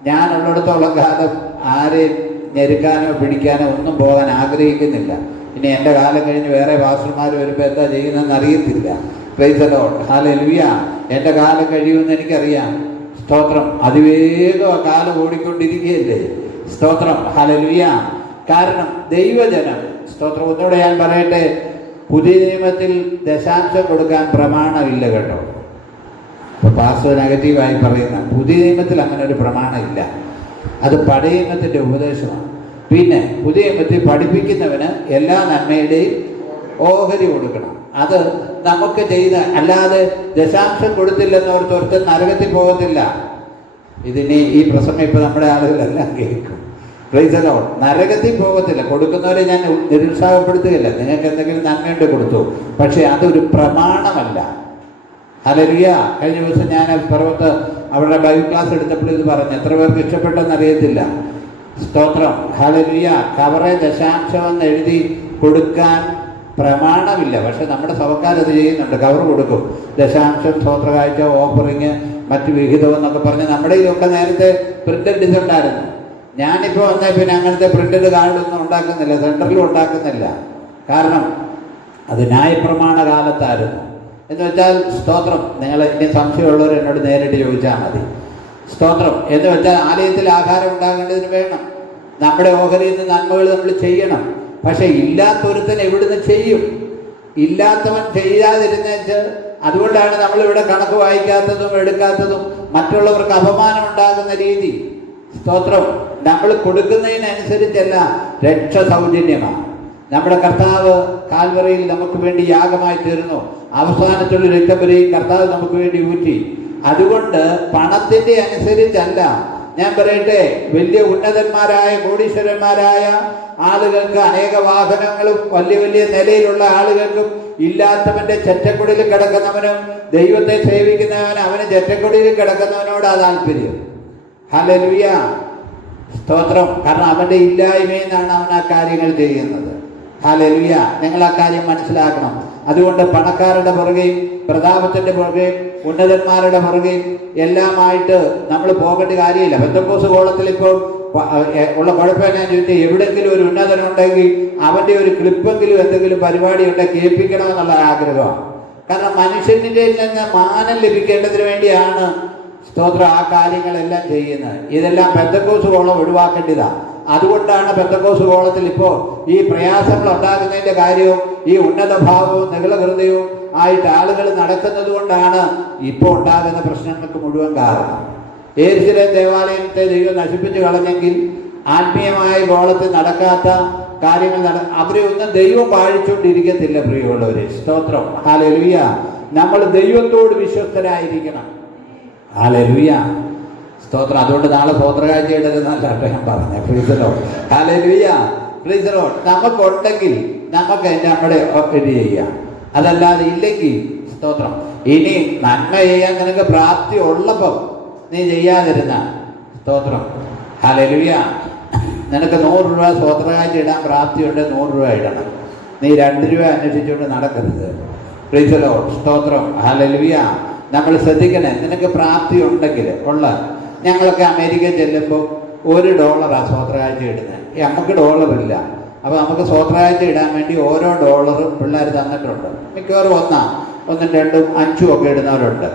ഞാനുള്ളിടത്തോളം കാലം ആരെയും ഞെരുക്കാനോ പിടിക്കാനോ ഒന്നും പോകാൻ ആഗ്രഹിക്കുന്നില്ല. ഇനി എൻ്റെ കാലം കഴിഞ്ഞ് വേറെ പാസ്റ്റർമാർ വരുമ്പോൾ എന്താ ചെയ്യുന്നതെന്ന് അറിയത്തില്ല. Price the lord, hallelujah. എൻ്റെ കാലം കഴിയുമെന്ന് എനിക്കറിയാം. സ്തോത്രം. അതിവേഗം കാലം ഓടിക്കൊണ്ടിരിക്കുകയല്ലേ. സ്തോത്രം, ഹല്ലേലൂയ. കാരണം ദൈവജനം, സ്തോത്രം, ഒന്നുകൂടെ ഞാൻ പറയട്ടെ, പുതിയ നിയമത്തിൽ ദശാംശം കൊടുക്കാൻ പ്രമാണമില്ല കേട്ടോ. ഇപ്പോൾ പാസ്റ്റർ നെഗറ്റീവായി പറയുന്ന പുതിയ നിയമത്തിൽ അങ്ങനെ ഒരു പ്രമാണമില്ല. അത് പഴയ നിയമത്തിൻ്റെ ഉപദേശമാണ്. പിന്നെ പുതിയ നിയമത്തിൽ പഠിപ്പിക്കുന്നവന് എല്ലാ നന്മയുടെയും ഓഹരി കൊടുക്കണം. അത് നമുക്ക് ചെയ്ത, അല്ലാതെ ദശാംശം കൊടുത്തില്ലെന്നോർത്ത് ഒരുത്തൻ നരകത്തിൽ പോകത്തില്ല. ഇതിനി ഈ പ്രസംഗം ഇപ്പോൾ നമ്മുടെ ആളുകളെല്ലാം കേൾക്കും. Price the Lord. നരകത്തിൽ പോകത്തില്ല. കൊടുക്കുന്നവരെ ഞാൻ നിരുത്സാഹപ്പെടുത്തുകയില്ല. നിങ്ങൾക്ക് എന്തെങ്കിലും നന്മയുണ്ട് കൊടുത്തു, പക്ഷേ അതൊരു പ്രമാണമല്ല. ഹല്ലേലൂയ. കഴിഞ്ഞ ദിവസം ഞാൻ പർവ്വത്ത് അവരുടെ ബൈബിൾ ക്ലാസ് എടുത്തപ്പോൾ ഇത് പറഞ്ഞു. എത്ര പേർക്ക് ഇഷ്ടപ്പെട്ടെന്ന് അറിയത്തില്ല. സ്തോത്രം, ഹല്ലേലൂയ. കവറെ ദശാംശമെന്ന് എഴുതി കൊടുക്കാൻ പ്രമാണമില്ല. പക്ഷെ നമ്മുടെ സഭക്കാരത് ചെയ്യുന്നുണ്ട്. കവർ കൊടുക്കും. ദശാംശം, സ്തോത്രകാഴ്ച, ഓഫറിങ്, മറ്റ് വിഹിതം എന്നൊക്കെ പറഞ്ഞ് നമ്മുടെ ഇതൊക്കെ നേരത്തെ പ്രിന്റഡ് ഡിസുണ്ടായിരുന്നു. ഞാനിപ്പോൾ വന്നാൽ പിന്നെ അങ്ങനത്തെ പ്രിന്റഡ് കാർഡൊന്നും ഉണ്ടാക്കുന്നില്ല, സെൻറ്ററിലും ഉണ്ടാക്കുന്നില്ല. കാരണം അത് ന്യായപ്രമാണ കാലത്തായിരുന്നു. എന്ന് വെച്ചാൽ, സ്തോത്രം, നിങ്ങൾ ഇനി സംശയമുള്ളവർ എന്നോട് നേരിട്ട് ചോദിച്ചാൽ മതി. സ്തോത്രം. എന്ന് വെച്ചാൽ ആലയത്തിൽ ആഹാരം ഉണ്ടാകേണ്ടതിന് വേണം. നമ്മുടെ ഓഹരിയിൽ നിന്ന് നന്മകൾ നമ്മൾ ചെയ്യണം. പക്ഷെ ഇല്ലാത്തൊരുത്തൻ എവിടുന്ന് ചെയ്യും? ഇല്ലാത്തവൻ ചെയ്യാതിരുന്നേച്ച്, അതുകൊണ്ടാണ് നമ്മളിവിടെ കണക്ക് വായിക്കാത്തതും എടുക്കാത്തതും, മറ്റുള്ളവർക്ക് അപമാനം ഉണ്ടാകുന്ന രീതി. സ്തോത്രം. നമ്മൾ കൊടുക്കുന്നതിനനുസരിച്ചല്ല രക്ഷ സൗജന്യമാണ്. നമ്മുടെ കർത്താവ് കാൽവറിയിൽ നമുക്ക് വേണ്ടി യാഗമായി തീർന്നു. അവസാനത്തുള്ള രക്തപുരയും കർത്താവ് നമുക്ക് വേണ്ടി ഊറ്റി. അതുകൊണ്ട് പണത്തിന്റെ അനുസരിച്ചല്ല. ഞാൻ പറയട്ടെ, വലിയ ഉന്നതന്മാരായ കോടീശ്വരന്മാരായ ആളുകൾക്ക് അനേക വാഹനങ്ങളും വലിയ വലിയ നിലയിലുള്ള ആളുകൾക്കും ഇല്ലാത്തവന്റെ ചെറ്റക്കുടിയിൽ കിടക്കുന്നവനും ദൈവത്തെ സേവിക്കുന്നവനും അവന് ചെറ്റക്കുടിയിൽ കിടക്കുന്നവനോടാ താല്പര്യം. ഹല്ലേലൂയ, സ്തോത്രം. കാരണം അവന്റെ ഇല്ലായ്മയിൽ നിന്നാണ് അവൻ ആ കാര്യങ്ങൾ ചെയ്യുന്നത്. ഹല്ലേലൂയ, നിങ്ങൾ ആ കാര്യം മനസ്സിലാക്കണം. അതുകൊണ്ട് പണക്കാരുടെ പുറകെയും പ്രതാപത്തിന്റെ പുറകെയും ഉന്നതന്മാരുടെ പുറകെയും എല്ലാമായിട്ട് നമ്മൾ പോകേണ്ട കാര്യമില്ല. പെന്തക്കോസ്ത് കോളത്തിൽ ഇപ്പോൾ ഉള്ള കുഴപ്പം എന്നാ ചോദിച്ചാൽ, എവിടെയെങ്കിലും ഒരു ഉന്നതനുണ്ടെങ്കിൽ അവന്റെ ഒരു ക്ലിപ്പെങ്കിലും എന്തെങ്കിലും പരിപാടി ഉണ്ടെങ്കിൽ കേൾപ്പിക്കണമെന്നുള്ള ആഗ്രഹമാണ്. കാരണം മനുഷ്യന്റെ നിന്ന് മാനം ലഭിക്കേണ്ടതിന് വേണ്ടിയാണ് സ്തോത്രം ആ കാര്യങ്ങളെല്ലാം ചെയ്യുന്നത്. ഇതെല്ലാം പെന്തക്കോസ്ത് കോളം ഒഴിവാക്കേണ്ടതാണ്. അതുകൊണ്ടാണ് പെന്തക്കോസ്ത് കോളത്തിൽ ഇപ്പോൾ ഈ പ്രയാസങ്ങൾ ഉണ്ടാകുന്നതിന്റെ കാര്യവും ഈ ഉന്നത ഭാവവും നികളഹൃദയവും ആയിട്ട് ആളുകൾ നടക്കുന്നത് കൊണ്ടാണ് ഇപ്പോൾ ഉണ്ടാകുന്ന പ്രശ്നങ്ങൾക്ക് മുഴുവൻ കാരണം. യെരൂശലേം ദേവാലയത്തെ ദൈവം നശിപ്പിച്ചു കളഞ്ഞെങ്കിൽ ആത്മീയമായ ഗോളത്തിൽ നടക്കാത്ത കാര്യങ്ങൾ അവരെ ഒന്നും ദൈവം പാഴിച്ചുകൊണ്ടിരിക്കത്തില്ല. പ്രിയമുള്ളവരെ, സ്തോത്രം. ഹല്ലേലൂയ. നമ്മൾ ദൈവത്തോട് വിശ്വസ്തരായിരിക്കണം. ഹല്ലേലൂയ, സ്തോത്രം. അതുകൊണ്ട് നാളെ സ്തോത്രകാഴ്ച ഇടരുന്നല്ല ഞാൻ പറഞ്ഞത്. Praise the lord. Hallelujah, praise the lord. നമുക്കുണ്ടെങ്കിൽ നമുക്ക് നമ്മുടെ ഇത് ചെയ്യാം. അതല്ലാതെ ഇല്ലെങ്കിൽ സ്തോത്രം. ഇനി നന്മ ചെയ്യാൻ നിനക്ക് പ്രാപ്തി ഉള്ളപ്പം നീ ചെയ്യാതിരുന്ന സ്തോത്രം. ഹല്ലേലൂയ. നിനക്ക് 100 രൂപ സ്തോത്രകാഴ്ച ഇടാൻ പ്രാപ്തിയുണ്ട്, 100 രൂപ ഇടണം. നീ 2 രൂപ അന്വേഷിച്ചുകൊണ്ട് നടക്കരുത്. പ്രൈസ് ദി ലോർഡ്, സ്തോത്രം. ഹല്ലേലൂയ. നമ്മൾ ശ്രദ്ധിക്കണേ. നിനക്ക് പ്രാപ്തി ഉണ്ടെങ്കിൽ ഉള്ള. ഞങ്ങളൊക്കെ അമേരിക്കയിൽ ചെല്ലുമ്പോൾ $1 സ്തോത്രകാഴ്ച ഇടുന്നത്. നമുക്ക് ഡോളറില്ല. അപ്പോൾ നമുക്ക് സ്തോത്രകാഴ്ച ഇടാൻ വേണ്ടി ഓരോ ഡോളറും പിള്ളേർ തന്നിട്ടുണ്ട്. മിക്കവാറും 1, 1, 2, 5 ഒക്കെ ഇടുന്നവരുണ്ട്.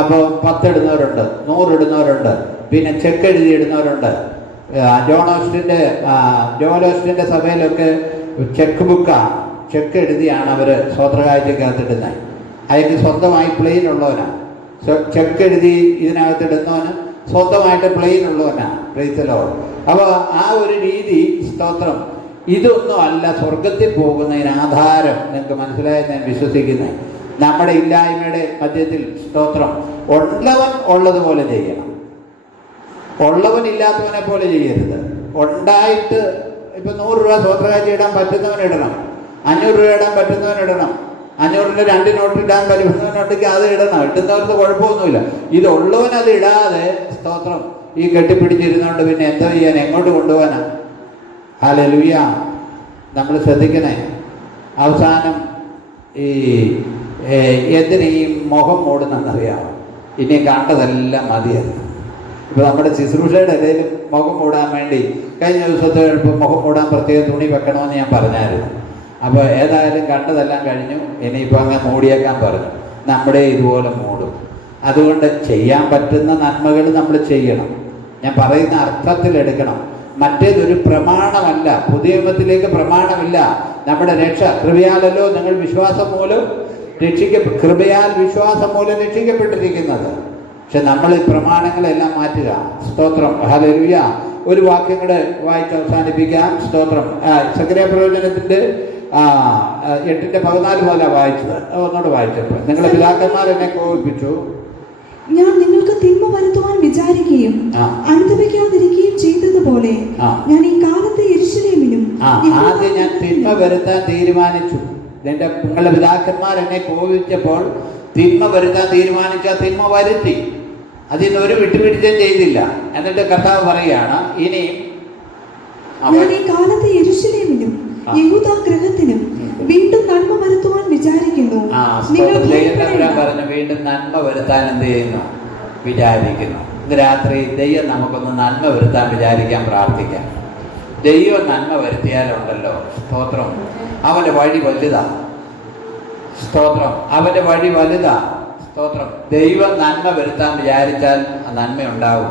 അപ്പോൾ 10 ഇടുന്നവരുണ്ട്, 100 ഇടുന്നവരുണ്ട്, പിന്നെ ചെക്ക് എഴുതി ഇടുന്നവരുണ്ട്. ജോലോസ്റ്റിൻ്റെ സഭയിലൊക്കെ ചെക്ക് ബുക്കാണ്, ചെക്ക് എഴുതിയാണ് അവർ സ്തോത്രകാഴ്ചക്കകത്തിടുന്നത്. അയാൾക്ക് സ്വന്തമായി പ്ലെയിൻ ഉള്ളവനാണ്. ചെക്ക് എഴുതി ഇതിനകത്തിടുന്നവന് സ്വന്തമായിട്ട് പ്ലെയിൻ ഉള്ളവനാണ്. Praise the lord. അപ്പോൾ ആ ഒരു രീതി, സ്തോത്രം, ഇതൊന്നും അല്ല സ്വർഗത്തിൽ പോകുന്നതിന് ആധാരം. നിങ്ങൾക്ക് മനസ്സിലായെന്ന് ഞാൻ വിശ്വസിക്കുന്നത്. നമ്മുടെ ഇല്ലായ്മയുടെ മധ്യത്തിൽ സ്തോത്രം ഉള്ളവൻ ഉള്ളതുപോലെ ചെയ്യണം. ഉള്ളവൻ ഇല്ലാത്തവനെ പോലെ ചെയ്യരുത്. ഉണ്ടായിട്ട് ഇപ്പം 100 രൂപ സ്തോത്രകാഴ്ച ഇടാൻ പറ്റുന്നവൻ ഇടണം, 500 രൂപ ഇടാൻ പറ്റുന്നവൻ ഇടണം, 500-ന്റെ 2 നോട്ട് ഇടാൻ പറ്റുന്നവനുണ്ടെങ്കിൽ അത് ഇടണം. ഇട്ടുന്നവർക്ക് കുഴപ്പമൊന്നുമില്ല. ഇതുള്ളവൻ അത് ഇടാതെ സ്തോത്രം ഈ കെട്ടിപ്പിടിച്ചിരുന്നോണ്ട് പിന്നെ എന്താ ചെയ്യാൻ, എങ്ങോട്ട് കൊണ്ടുപോകാനാ? ഹല്ലേലൂയ. നമ്മൾ ശ്രദ്ധിക്കണേ. അവസാനം എന്തിന് ഈ മുഖം മൂടുന്നറിയാം? ഇനി കണ്ടതെല്ലാം മതിയത്. ഇപ്പൊ നമ്മുടെ ശുശ്രൂഷയുടെ ഇടയിൽ മുഖം മൂടാൻ വേണ്ടി കഴിഞ്ഞ ദിവസത്തെ ഇപ്പം മുഖം മൂടാൻ പ്രത്യേക തുണി വെക്കണമെന്ന് ഞാൻ പറഞ്ഞായിരുന്നു. അപ്പോൾ ഏതായാലും കണ്ടതെല്ലാം കഴിഞ്ഞു. ഇനിയിപ്പോൾ അങ്ങനെ മൂടിയേക്കാൻ പറഞ്ഞു. നമ്മുടെ ഇതുപോലെ മൂടും. അതുകൊണ്ട് ചെയ്യാൻ പറ്റുന്ന നന്മകൾ നമ്മൾ ചെയ്യണം. ഞാൻ പറയുന്ന അർത്ഥത്തിലെടുക്കണം. മറ്റേതൊരു പ്രമാണമല്ല. പുതിയ നിയമത്തിലേക്ക് പ്രമാണമില്ല. നമ്മുടെ രക്ഷ കൃപയാലല്ലോ നിങ്ങൾ വിശ്വാസം മൂലം കൃപയാൽ വിശ്വാസം മൂലം രക്ഷിക്കപ്പെട്ടിരിക്കുന്നത്. പക്ഷെ നമ്മൾ ഈ പ്രമാണങ്ങളെല്ലാം മാറ്റുക. സ്തോത്രം. ഹല്ലേലൂയ. ഒരു വാക്യം കൂടെ വായിച്ച് അവസാനിപ്പിക്കാം. സ്തോത്രം. സക്കറിയ പ്രവചനത്തിന്റെ 8:14 പോലെ വായിച്ചത്. ഒന്നുകൂടെ വായിച്ചപ്പോൾ, നിങ്ങളുടെ പിതാക്കന്മാർ എന്നെ കോപിപ്പിച്ചു, ഞാൻ നിങ്ങൾക്ക് തിന്മ വരുത്തുവാൻ വിചാരിക്കുകയും അനുദപിക്കാതിരിക്കുകയും ചെയ്തതുപോലെ ഞാൻ ഈ കാലത്ത് യെരൂശലേമിലും. ആദ്യം ഞാൻ തിന്മ വരുത്താൻ തീരുമാനിച്ചു. നിങ്ങളുടെ പിതാക്കന്മാർ എന്നെ കോപിച്ചപ്പോൾ തിന്മ വരുത്താൻ തീരുമാനിച്ച തിന്മ വരുത്തി. അതിന് ഒരു വിട്ടുപിടിച്ചും ചെയ്തില്ല. എന്നിട്ട് കർത്താവ് പറയുകയാണ്, ഇനി ഞാൻ ഈ കാലത്ത് യെരൂശലേമിലും യഹൂദാ ഗൃഹത്തിനും വീണ്ടും നന്മ വരുത്തുവാൻ വിചാരിക്കുന്നു. പറഞ്ഞു വീണ്ടും നന്മ വരുത്താൻ എന്ത് ചെയ്യുന്നു? വിചാരിക്കുന്നു. ഇന്ന് രാത്രി ദൈവം നമുക്കൊന്ന് നന്മ വരുത്താൻ വിചാരിക്കാൻ പ്രാർത്ഥിക്കാം. ദൈവം നന്മ വരുത്തിയാലുണ്ടല്ലോ, സ്തോത്രം, അവന്റെ വഴി വലുതാ. സ്തോത്രം. അവന്റെ വഴി വലുതാ. സ്തോത്രം. ദൈവം നന്മ വരുത്താൻ വിചാരിച്ചാൽ ആ നന്മ ഉണ്ടാവും.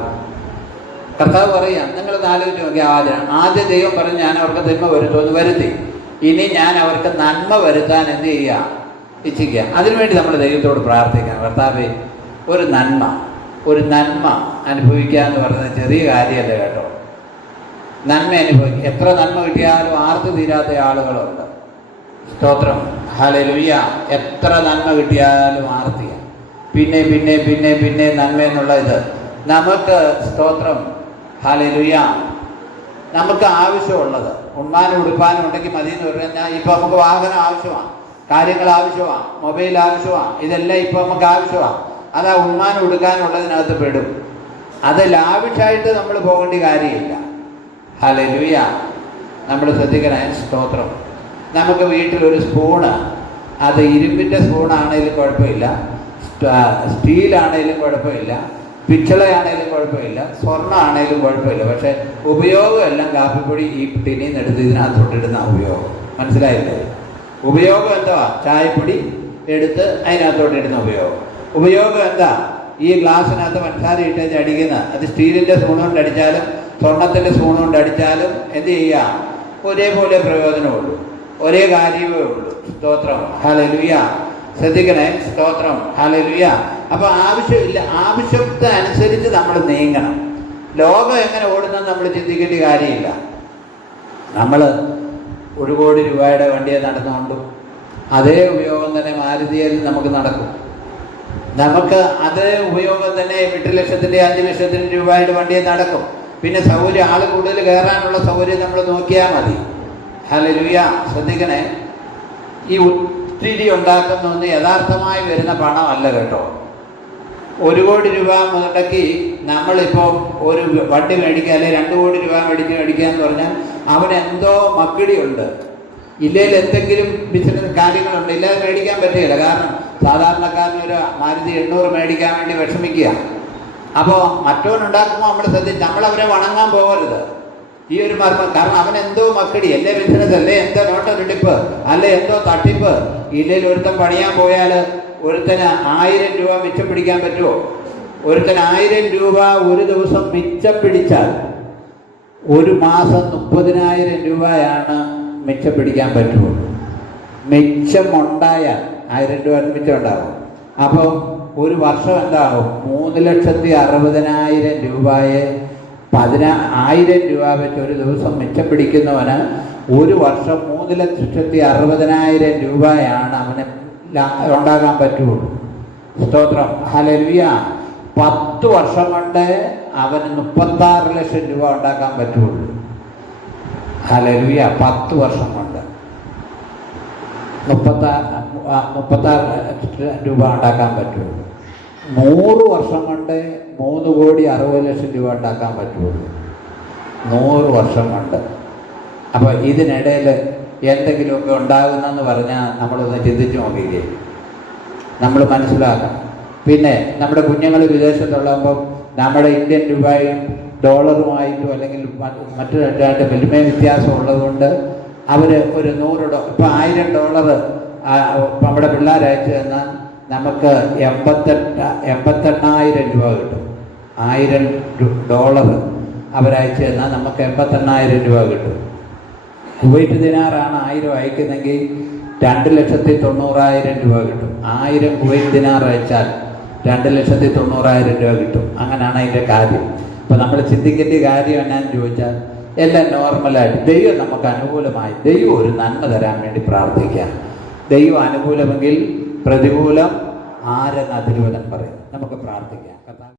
കർത്താവ് പറയാം, നിങ്ങളൊന്ന് ആലോചിച്ച് നോക്കി. ആദ്യം ദൈവം പറഞ്ഞു ഞാൻ അവർക്ക് തിന്മ വരുത്തുമെന്ന് വരുത്തി. ഇനി ഞാൻ അവർക്ക് നന്മ വരുത്താൻ എന്ത് ചെയ്യുക? ഇച്ഛിക്കുക. അതിനുവേണ്ടി നമ്മൾ ദൈവത്തോട് പ്രാർത്ഥിക്കണം. കർത്താവേ, ഒരു നന്മ അനുഭവിക്കുക എന്ന് പറയുന്നത് ചെറിയ കാര്യമല്ല കേട്ടോ. നന്മ അനുഭവിക്കും. എത്ര നന്മ കിട്ടിയാലും ആർത്ത് തീരാത്ത ആളുകളുണ്ട്. സ്തോത്രം, ഹല്ലേലൂയ. എത്ര നന്മ കിട്ടിയാലും ആർത്തിയ, പിന്നെ പിന്നെ പിന്നെ പിന്നെ നന്മ എന്നുള്ള ഇത് നമുക്ക്, സ്തോത്രം, ഹല്ലേലൂയ, നമുക്ക് ആവശ്യമുള്ളത് ഉണ്മാനും ഉടുപ്പാനും ഉണ്ടെങ്കിൽ മതി എന്ന് പറഞ്ഞാൽ ഇപ്പം നമുക്ക് വാഹനം ആവശ്യമാണ്, കാര്യങ്ങൾ ആവശ്യമാണ്, മൊബൈൽ ആവശ്യമാണ്, ഇതെല്ലാം ഇപ്പം നമുക്ക് ആവശ്യമാണ്. അത് ആ ഉണ്മാനും ഉടുക്കാനുള്ളതിനകത്ത് പെടും. അത് ലാവിഷായിട്ട് നമ്മൾ പോകേണ്ട കാര്യമില്ല. ഹല്ലേലൂയ. നമ്മൾ ശ്രദ്ധിക്കണേ. സ്തോത്രം. നമുക്ക് വീട്ടിലൊരു സ്പൂണ്, അത് ഇരുമ്പിൻ്റെ സ്പൂണാണേലും കുഴപ്പമില്ല, സ്റ്റീലാണേലും കുഴപ്പമില്ല, പിച്ചളയാണേലും കുഴപ്പമില്ല, സ്വർണ്ണമാണേലും കുഴപ്പമില്ല. പക്ഷേ ഉപയോഗം എല്ലാം കാപ്പിപ്പൊടി ഈ ടിന്നിൽ നിന്ന് എടുത്ത് ഇതിനകത്തോട്ടിടുന്ന ഉപയോഗം. മനസ്സിലായില്ലേ? ഉപയോഗം എന്താ? ചായപ്പൊടി എടുത്ത് അതിനകത്തോട്ടിടുന്ന ഉപയോഗം എന്താ? ഈ ഗ്ലാസ്സിനകത്ത് പഞ്ചസാര ഇട്ടേച്ച് അടിക്കുന്ന, അത് സ്റ്റീലിൻ്റെ സ്പൂൺ കൊണ്ട് അടിച്ചാലും സ്വർണ്ണത്തിൻ്റെ സ്പൂൺ കൊണ്ട് അടിച്ചാലും എന്ത് ചെയ്യുക? ഒരേപോലെ പ്രയോജനമുള്ളൂ, ഒരേ കാര്യമേ ഉള്ളൂ. സ്തോത്രം, ഹല്ലേലൂയ. ശ്രദ്ധിക്കണേ. സ്തോത്രം, ഹല്ലേലൂയ. അപ്പോൾ ആവശ്യമില്ല, ആവശ്യത്തെ അനുസരിച്ച് നമ്മൾ നീങ്ങണം. ലോകം എങ്ങനെ ഓടുന്നത് നമ്മൾ ചിന്തിക്കേണ്ട കാര്യമില്ല. നമ്മൾ 1 കോടി രൂപയുടെ വണ്ടിയെ നടന്നുകൊണ്ടും അതേ ഉപയോഗം തന്നെ മാരുതിയിൽ നമുക്ക് നടക്കും. നമുക്ക് അതേ ഉപയോഗം തന്നെ 8 ലക്ഷത്തിൻ്റെ 5 ലക്ഷത്തിൻ്റെ രൂപയുടെ വണ്ടിയെ നടക്കും. പിന്നെ സൗകര്യം, ആൾ കൂടുതൽ കയറാനുള്ള സൗകര്യം നമ്മൾ നോക്കിയാൽ മതി. ഹല്ലേലൂയ. ശ്രദ്ധിക്കണേ. ഈ ഒത്തിരി ഉണ്ടാക്കുന്ന യഥാർത്ഥമായി വരുന്ന പണമല്ല കേട്ടോ. 1 കോടി രൂപ മുടക്കി നമ്മളിപ്പോൾ ഒരു വണ്ടി മേടിക്കുക, അല്ലെങ്കിൽ 2 കോടി രൂപ മേടിക്കുക എന്ന് പറഞ്ഞാൽ അവനെന്തോ മക്കിടിയുണ്ട്, ഇല്ലെങ്കിൽ എന്തെങ്കിലും ബിസിനസ് കാര്യങ്ങളുണ്ട്, ഇല്ലാതെ മേടിക്കാൻ പറ്റുകയില്ല. കാരണം സാധാരണക്കാരനൊരു മാരുതി 800 മേടിക്കാൻ വേണ്ടി വിഷമിക്കുക. അപ്പോൾ മറ്റവനുണ്ടാക്കുമ്പോൾ നമ്മൾ ശ്രദ്ധിച്ച് നമ്മളവരെ വണങ്ങാൻ പോകരുത്. ഈ ഒരു മർമ്മം. കാരണം അവനെന്തോ മക്കടി, അല്ലേ ബിസിനസ്, അല്ലേ എന്തോ നോട്ടെടുപ്പ്, അല്ലെ എന്തോ തട്ടിപ്പ്. ഇല്ലെങ്കിൽ ഒരുത്തൻ പണിയാൻ പോയാൽ ഒരുത്തന് 1000 രൂപ മിച്ചം പിടിക്കാൻ പറ്റുമോ? ഒരുത്തന് 1000 രൂപ ഒരു ദിവസം മിച്ചം പിടിച്ചാൽ 1 മാസം 30,000 രൂപയാണ് മിച്ചം പിടിക്കാൻ പറ്റുമോ? മിച്ചം ഉണ്ടായാൽ 1000 രൂപ മിച്ചം ഉണ്ടാകും. അപ്പം ഒരു വർഷം എന്താകും? 3,60,000 രൂപയെ 10,000 രൂപ വെച്ച് ഒരു ദിവസം മിച്ചം പിടിക്കുന്നവന് ഒരു വർഷം 3,60,000 രൂപയാണ് അവന് ഉണ്ടാകാൻ പറ്റുള്ളൂ. സ്തോത്രം, ഹല്ലേലൂയ. 10 വർഷം കൊണ്ട് അവന് 36 ലക്ഷം രൂപ ഉണ്ടാക്കാൻ പറ്റുള്ളൂ. ഹല്ലേലൂയ. 10 വർഷം കൊണ്ട് 36 രൂപ ഉണ്ടാക്കാൻ പറ്റുള്ളൂ. 100 വർഷം കൊണ്ട് 3,60,00,000 രൂപ ഉണ്ടാക്കാൻ പറ്റുള്ളൂ. 100 വർഷം കൊണ്ട്. അപ്പോൾ ഇതിനിടയിൽ എന്തെങ്കിലുമൊക്കെ ഉണ്ടാകുന്നെന്ന് പറഞ്ഞാൽ നമ്മളൊന്ന് ചിന്തിച്ച് നോക്കിയില്ലേ? നമ്മൾ മനസ്സിലാക്കണം. പിന്നെ നമ്മുടെ കുഞ്ഞുങ്ങൾ വിദേശത്തുള്ളപ്പോൾ നമ്മുടെ ഇന്ത്യൻ രൂപയും ഡോളറുമായിട്ടും അല്ലെങ്കിൽ മറ്റു രണ്ട് വലിയ വ്യത്യാസം ഉള്ളതുകൊണ്ട് അവർ ഒരു $100 ഇപ്പോൾ $1000 നമ്മുടെ പിള്ളേർ അയച്ചു തന്നാൽ നമുക്ക് 88,000 രൂപ കിട്ടും. $1000 അവരയച്ചു തന്നാൽ നമുക്ക് 88,000 രൂപ കിട്ടും. കുവൈറ്റ് ദിനാറാണ് 1000 അയക്കുന്നെങ്കിൽ 2,90,000 രൂപ കിട്ടും. 1000 കുവൈറ്റ് ദിനാർ അയച്ചാൽ 2,90,000 രൂപ കിട്ടും. അങ്ങനെയാണ് അതിൻ്റെ കാര്യം. അപ്പോൾ നമ്മൾ ചിന്തിക്കേണ്ട കാര്യം എന്നാന്ന് ചോദിച്ചാൽ എല്ലാം നോർമലായിട്ട് ദൈവം നമുക്ക് അനുകൂലമായി, ദൈവം ഒരു നന്മ തരാൻ വേണ്ടി പ്രാർത്ഥിക്കാം. ദൈവം അനുകൂലമെങ്കിൽ പ്രതികൂലം ആരെന്ന് അതിരുവചനം പറയും. നമുക്ക് പ്രാർത്ഥിക്കാം.